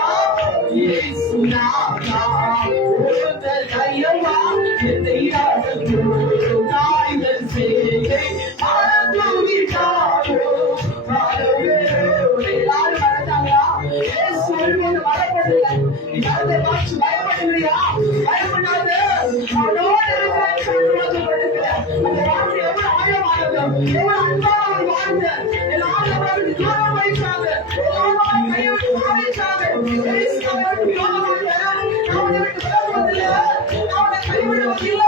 இயேசு ராஜா, உமது கையவா நாய்கள் செய்கை மறந்துவிட்டாரோ. எல்லாரும் மறந்தாங்களா? இயேசு ஒருவன் மறப்பதில்லை. நீ மறந்த பார்த்து பயப்படுகிறியா? பயப்படாத, அவனோடு இருக்கிற அந்த வார்த்தை எவ்வளவு ஆழமானது, எவ்வளவு அன்பான ஒரு வார்த்தை. எல்லாரும் அவருக்கு தூரம் வைத்தாங்க, எல்லாரும் கையோடு மாறிச்சாங்க. அவனை விட்டு விலகுவதில்லை, அவனை கைவிடுவதில்லை.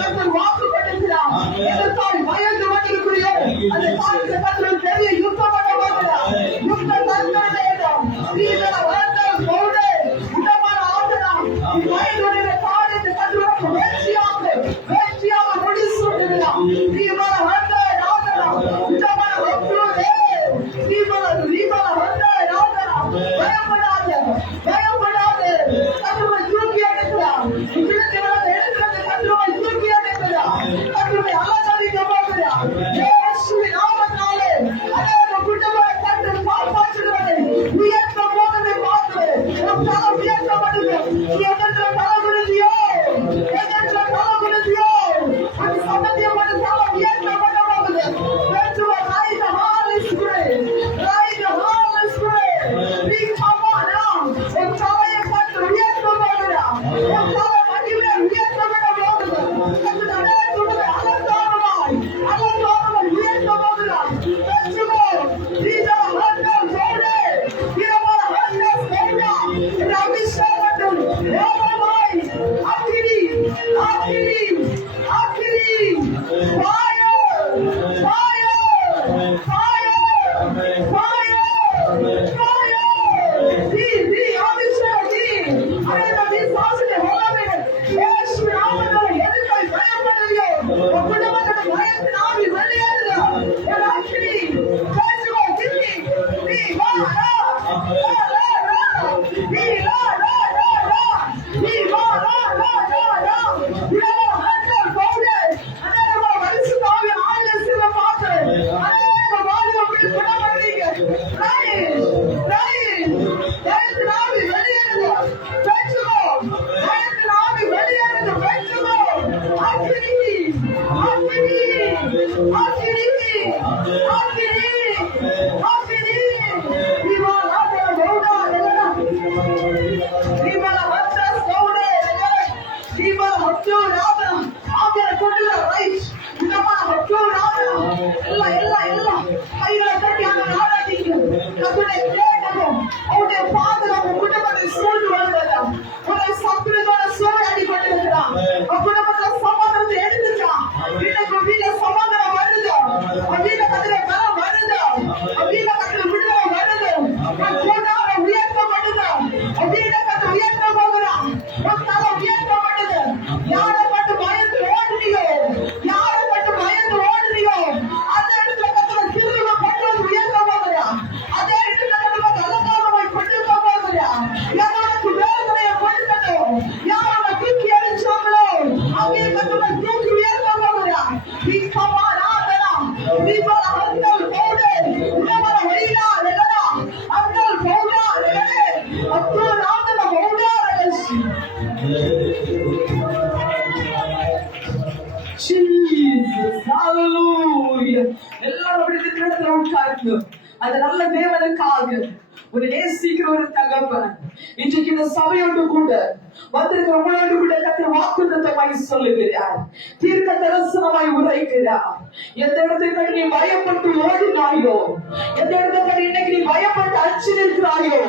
கர்த்தர் வாக்குப்பட்டிருக்கிறார். எதற்காக பயந்து கொண்டிருக்கிறீர்கள்? அந்த காலத்துல கர்த்தர் பெரிய யுத்தம் பண்ண போகிறார். யுத்தம் கர்த்தருடைய இடம். நீங்கள வளர்ந்தால் போடு உடமான ஆதரம். பயனுடைய காரியத்தை கர்த்தருக்கு வெற்றியாக முடிசூட்டுகிறார். நீங்கள வளர்ந்தால் ஆதரம். உடமான ஒற்றுதே. நீங்கள வளர்ந்தால் ஆதரம். பயப்படாது. கர்த்தரை தூக்கி எடுக்கிறார். கர்த்தரை தூக்கி எடுக்கிறார். கர்த்தரை அலங்கரிக்க போகிறார். இயேசுவின் நாமத்தினாலே அநேக குடும்பங்களை கர்த்தர் காப்பாற்றுகிறதை உயர்த்த போவதை பார்த்து நம் தலை உயர்த்தப்படுது. எதற்கு தலகுருதியோ அந்த சம்பந்தியமான தலை உயர்த்தப்பட போகுது. அந்த நல்ல தேவனுக்காக ஒரு நேசிக்கிற ஒரு தகப்பன் இன்றைக்கு இந்த சபையோடு கூட வந்திருக்கிற உங்களோடு கூட கர்த்தர் வாக்குத்தத்தமாய் சொல்லுகிறார். தீர்க்க தரிசனமாய் உரைக்கிறார். எந்த இடத்துக்கு நீ பயப்பட்டு ஓடினாயோ, எந்த இடத்துக்கு இன்னைக்கு நீ பயப்பட்டு அச்சு நிற்கிறாயோ,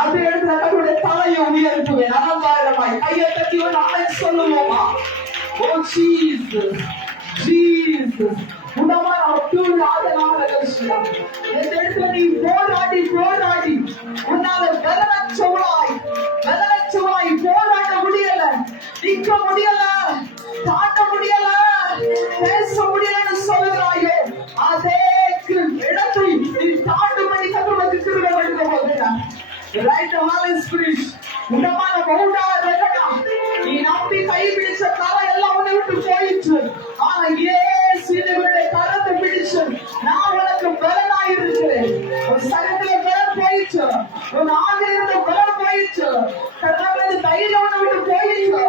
அந்த இடத்துல கர்த்தருடைய தலையை உயர்த்துவேன் அலங்காரமாய். கையை தட்டி ஒரு ஆளை சொல்லுவோமா? ஓ ஜீசஸ், ஜீசஸ். உடம்பா எந்த இடத்துல நீ போராடி உன்னால வெலச்சவாய் போராட முடியல, நிற்க முடியல, தாண்ட முடியல, பேச முடியலன்னு சொல்லுகிறாயோ, அதே இடத்தை நீ தாண்டும்படி கர்த்தருக்கு கிருபை வழங்க போகிறார். ரைட் ஹாலி ஸ்பிரிட் உடமான பவுடா ரெகடா நீ நம்பி கைபிடிச்ச காலம் எல்லாம் உன்னை விட்டு போயிற்று. ஆனா இயேசுவினுடைய கரத்தை பிடிச்சு நான் உனக்கு பலனாய் இருக்கிறேன். ஒரு சகத்துல பலன் போயிற்று, ஒரு ஆகியிருந்த பலன் போயிற்று, கர்த்தருடைய தைரியம் உன்னை விட்டு போயிற்று,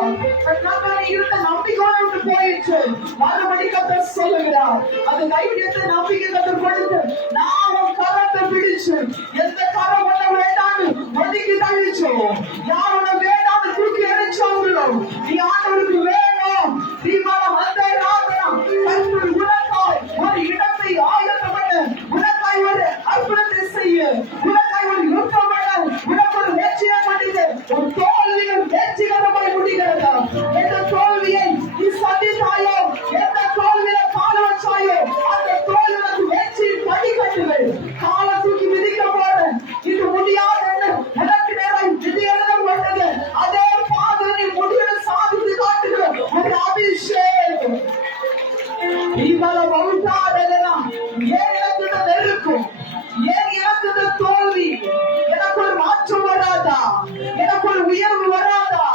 கர்த்தருடைய இருந்த நம்பிக்கை உன்னை விட்டு போயிற்று. மறுபடி கர்த்தர் சொல்லுகிறார், அந்த தைரியத்தை நம்பிக்கை கர்த்தர் கொடுத்து நான் உன் கரத்தை பிடிச்சு எந்த கரம் உன்னை வேண்டான்னு ஒதுக்கி தள்ளிச்சோ, யார் உன்னை வேண்டான்னு தூக்கி எரிச்சவங்களோ, நீ ஆண்டவருக்கு வேணும், நீ வந்த ராகனம் கர்த்தர் உனக்காய் ஒரு இடத்தை ஆயத்தப்பட்டு உனக்காய் ஒரு அற்புதத்தை செய்ய, உனக்காய் ஒரு யுத்தம் பண்ண, உனக்கு ஒரு வெற்றியை முடிந்து ஒரு தோல்வியும் வெற்றிகரமாய் முடிகிறது. இந்த தோல்வியை நீ சந்தித்தாய் ஏன் எனக்கு இந்த நெருக்கம், ஏன் எனக்கு இந்த தோல்வி, எனக்கு ஒரு மாற்றம் வராதா, எனக்கு ஒரு உயர்வு வராதா,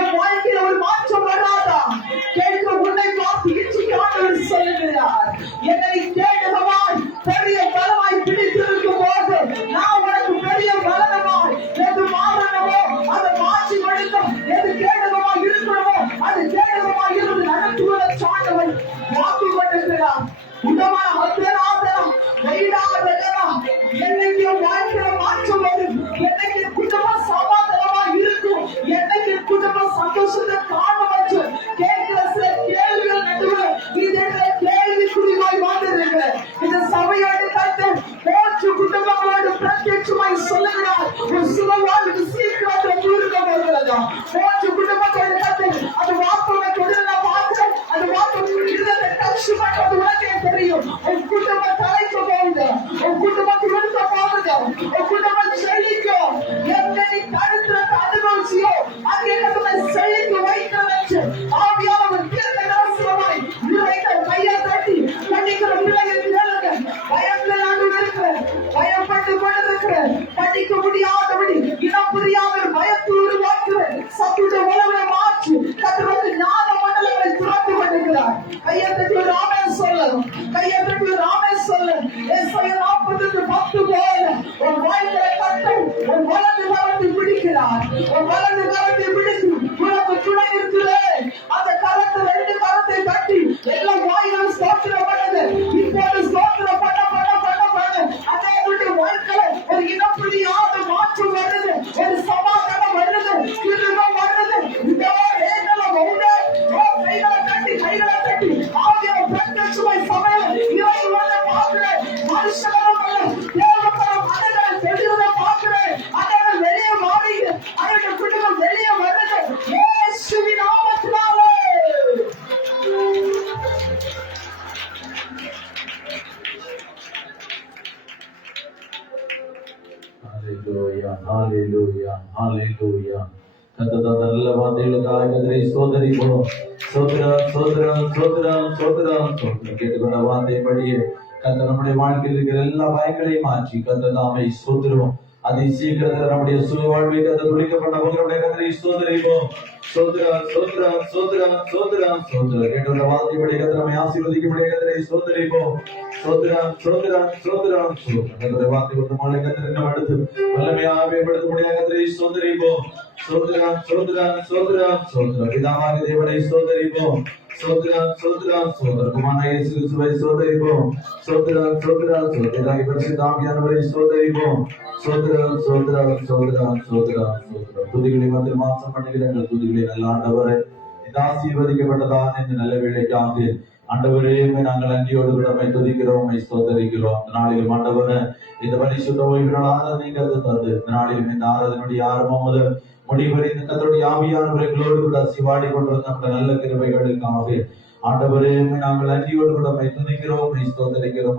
என் வாழ்க்கையில ஒரு மாற்றம் வராதா? கேட்க உன்னை பார்த்து இச்சிக்கானவர் சொல்லுகிறார், என்னை கேட்டவமாய் பெரிய பலமாய் பிடித்திருக்கும் போது நான் உனக்கு பெரிய பலனமாய் எது மாறணுமோ அதை மாற்றி வழிக்கும், எது கேடகமாய் இருக்கணுமோ அது கேடகமாய் இருந்து நடத்துவதை சாண்டவன் வாக்கு கொண்டிருக்கிறார். உடமான அத்தனாதனம் வெயிடாதனம் என்னைக்கு வாழ்க்கையில மாற்றம் வரும், என்னைக்கு குடும்பம் சமாதானமா இருக்கும், என்னைக்கு குடும்பம் சந்தோஷத்தை காண வச்சு கேட்கிற சில கேள்விகள் நடுவில் இது கேள்விக்குறிவாய் வாழ்ந்திருக்கிற இந்த சபையோடு கருத்து மூன்று குடும்பங்களோடு பிரத்யட்சமாய் சொல்லுகிறார். ஒரு சில வாழ்க்கை சீக்கிரத்தில் தூர்க்க போகிறதா மூன்று குடும்பத்தோடு கருத்து அது வார்த்தை தொடர்ந்து நான் பார்க்கிறேன். அது வார்த்தை இருந்த டச் பண்ணுறது உனக்கே தெரியும். உன் குடும்பம் தலைக்க போகுது, உன் குடும்பத்தில் இருக்க போகுது, உன் குடும்பம் செழிக்கும். எந்த நீ தடுத்து அனுபவிச்சியோ அங்கே நம்மை செழிக்க வைக்க வச்சு ஆவியானவர் தீர்க்க தரிசனமாய் உரைத்த கையை தட்டி படிக்கிற பிள்ளைகள் கேளுங்க. பயத்துல நான் இருக்கிறேன், பயப்பட்டு கொண்டிருக்கிறேன், படிக்க முடியாதபடி இனம் புரியாத பயத்தை உருவாக்குறேன். சத்துட உலகை மாற்றி கத்துவது ஞான மண்டலங்களை துறந்து கொண்டிருக்கிறார். கையை தட்டி ஒரு ஆமென் சொல்லு, கையை தட்டி ஒரு ஆமென் சொல்லு. ஏசாயா 40:10 போல ஒரு வாயிலை கட்டு, ஒரு வலது கரத்தை பிடிக்கிறார், ஒரு வலது கரத்தை பிடித்து உனக்கு துணை இருக்கிறே. அந்த கரத்தை ரெண்டு கரத்தை கட்டி எல்லா வாயிலும் ஸ்தோத்திரம் பண்ணுது. இப்போது ஸ்தோத்திரம் பண்ண அதே வாழ்க்கையில ஒரு இனம் புரியாத மாற்றம் வருது, ஒரு சமாதானம் வருது, திரும்பம் வருது. இந்த கைகளை கட்டி ஆகிய பிரத்யட்சமாய் சமையல் இறைவனை பார்க்கிறேன். மனுஷனும் தேவத்தரம் அதனை தெரிவதை பார்க்கிறேன். அதனை வெளியே மாறிது, அதனுடைய குடும்பம் வெளியே வருது. இயேசுவின் நாமத்தினாலே. Hallelujah, hallelujah, hallelujah. கர்த்தர் நல்ல வார்த்தைகளுக்காக கர்த்தரை ஸ்தோத்திரிப்போம். ஸ்தோத்திரம், ஸ்தோத்திரம், ஸ்தோத்திரம், ஸ்தோத்திரம், ஸ்தோத்திரம். கேட்டுக்கொண்ட வார்த்தைப்படியே கர்த்தர் நம்முடைய வாழ்க்கையில் இருக்கிற எல்லா பயங்களையும் மாற்றி கர்த்தர் நாமை ஸ்தோத்திரம். அதை சீக்கிரத்தில் நம்முடைய சுக வாழ்வை கர்த்தர் துடிக்கப்பட்ட உங்களுடைய கர்த்தரை ஸ்தோத்திரிப்போம். ஸ்தோத்திரம், ஸ்தோத்திரம், ஸ்தோத்திரம், ஸ்தோத்திரம், ஸ்தோத்திரம். கேட்டுக்கொண்ட வார்த்தைப்படி கர்த்தர் நம்மை ஆசீர்வதிக்கும்படிய கர்த்தரை ஸ்தோத்திரிப்போம். ஸ்தோத்திரம், ஸ்தோத்திரம், ஸ்தோத்திரம், ஸ்தோத்திரம். கர்த்தருடைய வார்த்தை கொண்டு மழை கர்த்தர் நம்ம அடுத்து வல்லமையாக மேம்படுத்தக்கூடிய கர்த்தரை ஸ்தோத்திரிப்போம். ஸ்தோத்திரம், ஸ்தோத்திரம், ஸ்தோத்திரம், ஸ்தோத்திரம். பிதாவாகிய தேவனை ஸ்தோத்திரிப்போம். ஸ்தோத்திரம், ஸ்தோத்திரம், ஸ்தோத்திரம். குமாரனாகிய இயேசு கிறிஸ்துவை ஸ்தோத்திரிப்போம். ஸ்தோத்திரம், ஸ்தோத்திரம், ஸ்தோத்திரம். பரிசுத்த ஆவியானவரை ஸ்தோத்திரிப்போம். ஸ்தோத்திரம், ஸ்தோத்திரம், ஸ்தோத்திரம், ஸ்தோத்திரம், ஸ்தோத்திரம். துதிகளை வந்து மாசம் பண்ணுகிற எங்கள் துதிகளை நல்ல ஆண்டவரை இந்த ஆசீர்வதிக்கப்பட்டதான இந்த நல்ல வேலைக்காக ஆண்டவரே நாங்கள் நன்றியோடு கூட துதிக்கிறோம், ஸ்தோத்தரிக்கிறோம். இந்த நாளிலும் ஆண்டவரை இந்த பரிசுத்த ஓய்வினால் நீங்கள் தந்து இந்த நாளிலும் இந்த ஆராதனுடைய ஆரம்பம் முதல் முடிவரை இந்த கர்த்தருடைய ஆவியானவரை எங்களோடு கூட சிவாடி கொண்டிருந்த நம்முடைய நல்ல கிருபைகளுக்காக ஆண்டவரே நாங்கள் நன்றியோடு கூட துதிக்கிறோம், ஸ்தோத்தரிக்கிறோம்.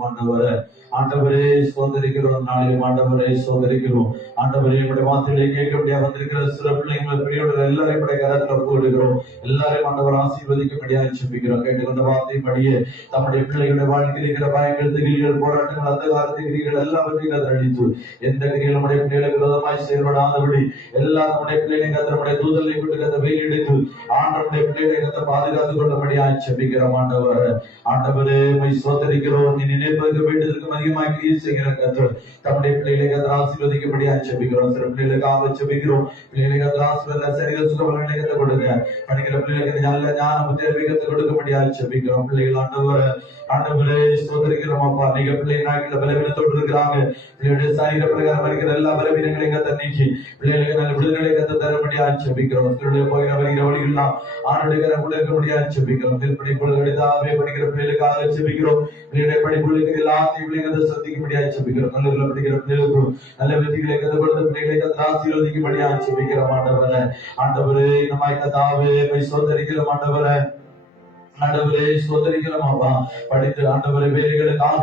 ஆண்டவரே ஸ்தோத்தரிக்கிறோம். நாளிலும் ஆண்டவரே ஸ்தோத்தரிக்கிறோம். ஆண்டவரே நம்முடைய வார்த்தைகளை கேட்க முடியாது வந்திருக்கிற சில பிள்ளைங்களை பிரியோட எல்லாரையும் படைய கரத்தில் ஒப்புவிடுகிறோம். எல்லாரையும் ஆண்டவர் ஆசீர்வதிக்க முடியாது செபிக்கிறோம். கேட்டுக்கொண்ட வார்த்தைப்படியே தம்முடைய பிள்ளைகளுடைய வாழ்க்கையில் இருக்கிற பயங்கள், திகில்கள், போராட்டங்கள், அந்த காலத்து கிரிகள் எல்லாவற்றையும் அதை அழித்து எந்த கிரிகள் நம்முடைய பிள்ளைகளுக்கு விரோதமாய் செயல்படாதபடி எல்லா நம்முடைய பிள்ளைகளையும் கத்த நம்முடைய தூதலை கொண்டு கத்த வெயில் எடுத்து ஆண்டவருடைய பிள்ளைகளை கத்த பாதுகாத்துக் கொள்ளபடியாய் செபிக்கிறோம். ஆண்டவரே ஸ்தோத்தரிக்கிறோம். நீ நினைப்பதற்கு வேண்டியதற்கு அதிகமாக கிரியை செய்கிற கர்த்தர் தம்முடைய பிள்ளைகளை கர்த்தர் ஆசீர்வதிக்கும்படியாக ஜெபிக்கிறோம். சில பிள்ளைகளுக்காக ஜெபிக்கிறோம். பிள்ளைகளை கர்த்தர் ஆசீர்வாத சரீர சுகபலனை கர்த்தர் கொடுங்க. படிக்கிற பிள்ளைகளுக்கு நல்ல ஞானம் தேர்வை கர்த்தர் கொடுக்கும்படியாக ஜெபிக்கிறோம். பிள்ளைகள் ஆண்டவரே ஸ்தோத்திரிக்கிறோம். அப்பா நீங்க பிள்ளைகள் பலவீனத்தோடு இருக்கிறாங்க. பிள்ளைகளுடைய சரீர பிரகாரம் இருக்கிற எல்லா பலவீனங்களையும் கர்த்தர் நீக்கி பிள்ளைகளுக்கு நல்ல விடுதலை கர்த்தர் தரும்படியாக ஜெபிக்கிறோம். பிள்ளைகளுடைய போகிற வருகிற வழிகள்லாம் ஆண்டுடைய கரங்கள் இருக்கும்படியாக ஜெபிக்கிறோம். படிப்புகளுக்காகவே படிக்கிற பிள்ளைகளுக்காக ஜெபிக்கிறோம். பிள்ளைகளுடைய படிப்புகளுக்கு எல்லாத்தையும் பிள்ளைகளை சந்திக்கும்படியாக ஜெபிக்கிறோம். நல்ல படிக்கிற பிள்ளைகளுக்கும் நல்ல வெற்றிகளை கற்றுக் கொடுத்த பிள்ளைகளை கர்த்தர் ஆசீர்வதிக்கும்படியாக ஜெபிக்கிறோம். ஆண்டவரே இந்த மாய் கர்த்தாவே ஸ்தோத்திரிக்கிறோம். ஆண்டவரே ஆண்டவரே ஸ்தோத்திரிக்கிறோம் அப்பா. படித்து ஆண்டவரே வேலைகளுக்காக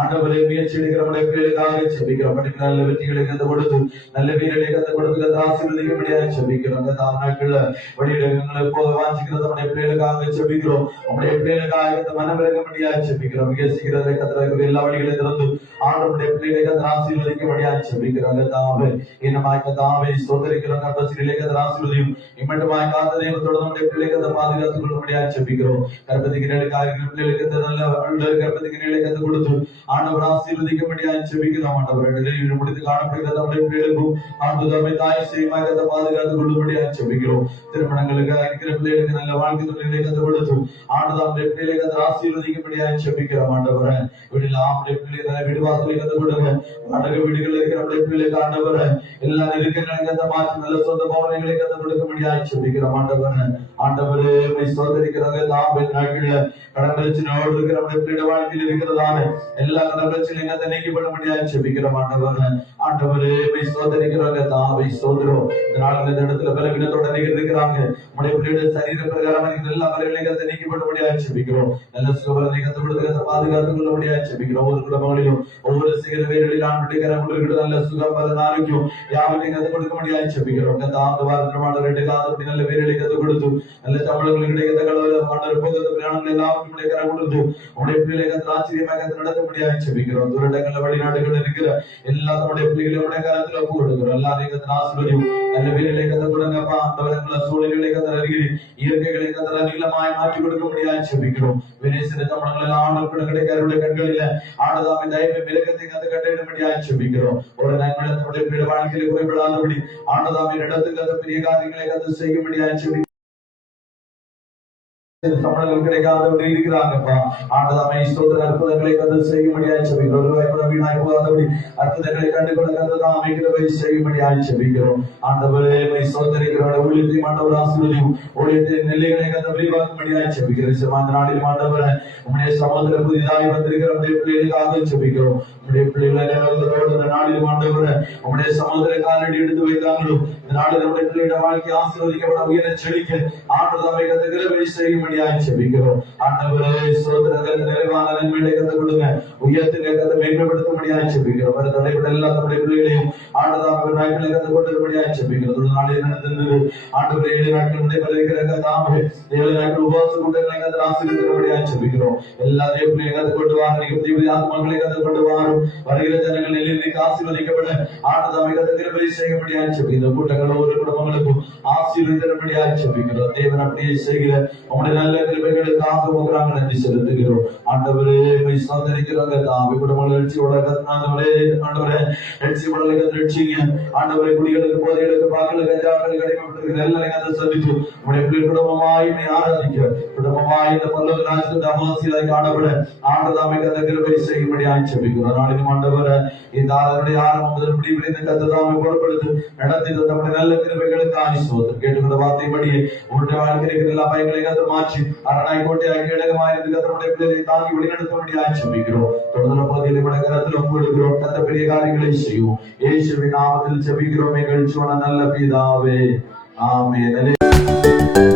ஆண்டவரே முயற்சி எடுக்கிற நம்முடைய பிள்ளைகளுக்காக ஜெபிக்கிறோம். படிக்கிற நல்ல வெற்றிகளை கத்து கொடுத்து நல்ல வீரர்களை கத்து கொடுத்து ஆசீர்வதிக்கும்படியாக ஜெபிக்கிறோம். நாட்கள்ல வெளியிடங்களை போக வாஞ்சிக்கிறது நம்முடைய பிள்ளைகளுக்காக ஜெபிக்கிறோம். நம்முடைய பிள்ளைகளுக்காக இந்த மனவிறகும்படியாக ஜெபிக்கிறோம். மிக சீக்கிரத்தை கத்துற எல்லா வழிகளை திறந்து ஆண்டவருடைய பிள்ளைகளை கத்து ஆசீர்வதிக்கும்படியாக ஜெபிக்கிறோம். தாவே இன்னமாய் தாவே ஸ்தோத்திரிக்கிறோம். கர்ப்பசிலே கத்து ஆசீர்வதியும் இம்மட்டுமாய் காத்த தெய்வத்தோடு நம்முடைய பிள்ளைகளை கத்து பாதுகாத்துக் கொள்ளும்படியாக ஜெபிக்கிறோம். கர்ப்பத்துக்கு பிள்ளைகளுக்கு நல்ல கர்ப்பத்துக்கு கத்து கொடுத்து ஆண்டவர் ஆசீர்வதிக்கும்படியாக ஜெபிக்கிறோம். ஆண்டவர் டெலிவரி முடித்து காணப்படுகிற நம்முடைய பிள்ளைகளுக்கும் ஆண்டவரை தாய் சேயமாக கத்து பாதுகாத்துக் கொள்ளும்படியாக ஜெபிக்கிறோம். திருமணங்களுக்கு இருக்கிற பிள்ளைகளுக்கு நல்ல வாழ்க்கை துணைகளை கத்து கொடுத்து ஆண்டவருடைய பிள்ளைகளை கத்து ஆசீர்வதிக்கும்படியாக ஜெபிக்கிறோம். ஆண்டவரை வீட்டில் ஆம்பளை பிள்ளைகளை வீடு வாசலை கத்து கொடுங்க. வாடகை வீடுகள் இருக்கிற நம்முடைய பிள்ளைகளுக்கு ஆண்டவரை எல்லா நெருக்கங்களை கத்த மாற்றி நல்ல சொந்த பவனங்களை கத்து கொடுக்கும்படியாக ஜெபிக்கிறோம். ஆண்டவரே சோதரிக்கிறாங்க தாம்பை நாட்கள்ல கடன் பிரச்சனையோடு இருக்கிற நம்முடைய பிள்ளை வாழ்க்கையில் இருக்கிறதான எல்லா கடன் பிரச்சனையும் கத்த நீக்கப்பட முடியாது ஜெபிக்கிறோம். ஆண்டவரே சோதரிக்கிறாங்க தாவை சோதரம் இந்த நாள் இந்த இடத்துல பலவீனத்தோட இருக்கிறாங்க. நம்முடைய பிள்ளையோட சரீர பிரகாரம் எல்லா வரைகளையும் கத்த நீக்கப்பட முடியாது ஜெபிக்கிறோம். நல்ல சுகவரனை கத்து கொடுத்து கத்த பாதுகாத்துக் கொள்ள முடியாது ஜெபிக்கிறோம். ஒவ்வொரு குடும்பங்களிலும் ஒவ்வொரு சிகிற வேலைகளில் ஆண்டுகிற நல்ல சுகம் பல நாளைக்கும் யாவரையும் கத்து கொடுக்க முடியாது ஜெபிக்கிறோம். கத்த ஆண்டு வாரத்தில் 2 காலப்படி நல்ல வேலைகளை கத்து கொடுத்து நல்ல சம்பளங்கள் கிடைக்கிற கலவரம் போகிறது பிரயாணங்கள் எல்லாருக்கும் கொடுத்து உடைய பிள்ளைகளை ஆச்சரியமாக நடத்த முடியாது ஜெபிக்கிறோம். துரண்டங்கள் வெளிநாடுகள் இருக்கிற எல்லா நம்முடைய பிள்ளைகளுடைய காலத்தில் ஒப்பு கொடுக்கிறோம். எல்லாரையும் ஆசீர்வதியும் நல்ல வேலைகளை கத்த கொடுங்கப்பா. ஆண்டவரங்களை சூழல்களை கத்த அருகில் இயற்கைகளை கத்த நீளமாய் மாற்றி கொடுக்க முடியாது ஜெபிக்கிறோம். வினேசின சம்பளங்கள் ஆண்டவர்கள் கிடைக்கிற கண்களில் ஆண்டதாமை தயவை விலகத்தை கத்த கட்டிட முடியாது ஜெபிக்கிறோம். ஒரு நன்மை நம்முடைய பிள்ளை வாழ்க்கையில் குறைபடாதபடி ஆண்டதாமை இடத்துக்கு கத்த பெரிய காரியங்களை கத்த செய்ய முடியாது ஜெபிக்கிறோம். சம்பளங்கள் கிடைக்காதவர்கள் இருக்கிறாங்கப்பா. ஆண்டதாமை ஸ்தோத்திர அற்புதங்களை கத்து செய்ய முடியாது ஜெபிக்கிறோம். ரூபாய் வீணாய் போகாதபடி அற்புதங்களை கண்டுகொள்ள கத்ததான் அமைக்கிறவை செய்ய முடியாது ஜெபிக்கிறோம். ஆண்டவரே ஸ்தோத்திரிக்கிறோம். ஊழியத்தையும் ஆண்டவர் ஆசீர்வதியும் ஊழியத்தின் நிலைகளை கத்த விரிவாக்க முடியாது ஜெபிக்கிறோம். அந்த நாளில் ஆண்டவரை உம்முடைய சமுதிர புதிதாய் வந்திருக்கிற நம்முடைய பிள்ளைகளுக்காக ஜெபிக்கிறோம். நம்முடைய பிள்ளைகளை இந்த நாளில் ஆண்டவரை உம்முடைய சமுதிர காலடி எடுத்து வைத்தாங்களோ இந்த நாளில் நம்முடைய பிள்ளையோட வாழ்க்கை ஆசீர்வதிக்கப்பட உயர செழிக்க ஆண்டதாமை கத்த கிருபை செய்ய ஜெபிக்கிறோம். ஆண்டவரே ஸ்தோத்திரங்கள் நிறைவான நன்மைகளை கத்து கொடுங்க. உயர்த்துங்க கத்த மேம்படுத்த முடியாது ஜெபிக்கிறோம். வர தலைப்பட எல்லா நம்முடைய பிள்ளைகளையும் ஆண்டதாமை நாட்களை கத்து கொண்டு முடியாது ஜெபிக்கிறோம். நாளில் நடந்தது ஆண்டவரே 7 நாட்கள் நடைபெறுகிற கதாமே 7 நாட்கள் உபவாச கூட்டங்களை கத்து ஆசீர்வதிக்க முடியாது ஜெபிக்கிறோம். எல்லாத்தையும் பிள்ளைகளை கத்து கொண்டு வாங்க. ஆத்மாக்களை கத்து கொண்டு வாரும். வருகிற ஜனங்கள் நிலைக்கு ஆசீர்வதிக்கப்பட ஆண்டதாமை கத்த கிருபை செய்ய முடியாது ஜெபிக்கிறோம். கூட்டங்கள் ஒவ்வொரு குடும்பங்களுக்கும் ஆசீர்வதிக்க முடியாது ஜெபிக்கிறோம். தேவன் அப்படியே செய்கிற உங்களுடைய நல்ல கிருபைகளுக்காக உங்களாக நன்றி செலுத்துகிறோம். ஆண்டவரே சோதரிக்கிறாங்க தாவி குடும்பங்கள் எழுச்சி ஆண்டவரே எழுச்சி ரட்சிங்க. ஆண்டவரை குடிகளுக்கு போதைகளுக்கு பாக்களுக்கு கஞ்சாக்களுக்கு அடிமைப்பட்டிருக்கிற எல்லாரையும் அதை சந்தித்து உங்களுடைய பிள்ளை குடும்பமாய் ஆராதிக்க குடும்பமாய் இந்த பல்லவ ராஜ்யத்தை அமாசியாய் காணப்பட ஆண்டதாமை கத்த கிருபை செய்யும்படியாக ஜெபிக்கிறோம். நாளைக்கு ஆண்டவரை இந்த ஆளுடைய ஆரம்பம் முதல் முடிவு இந்த கத்ததாமை பொருட்படுத்து நடத்தி நம்முடைய நல்ல கிருபைகளுக்கு ஆசீர்வாதம் கேட்டுக்கிற வார்த்தைப்படியே உங்களுடைய வாழ்க்கையில் எல்லா பயங்களையும் கத்த மாற்றி அரணாய் கோட்டையாக்கி இடகமாய் நம்முடைய பிள்ளைகளை தாங்கி வழிநடத்த முடியாது ஜெபிக்கிறோம். தொடர்ந்து பகுதியில் கரத்தில் ஒப்பு எடுக்கிறோம். கத்த பெரிய காரியங்களை செய்வோம். இயேசுவின் நாமத்தில் ஜெபிக்கிறோம் எங்கள் நல்ல பிதாவே. ஆமென்.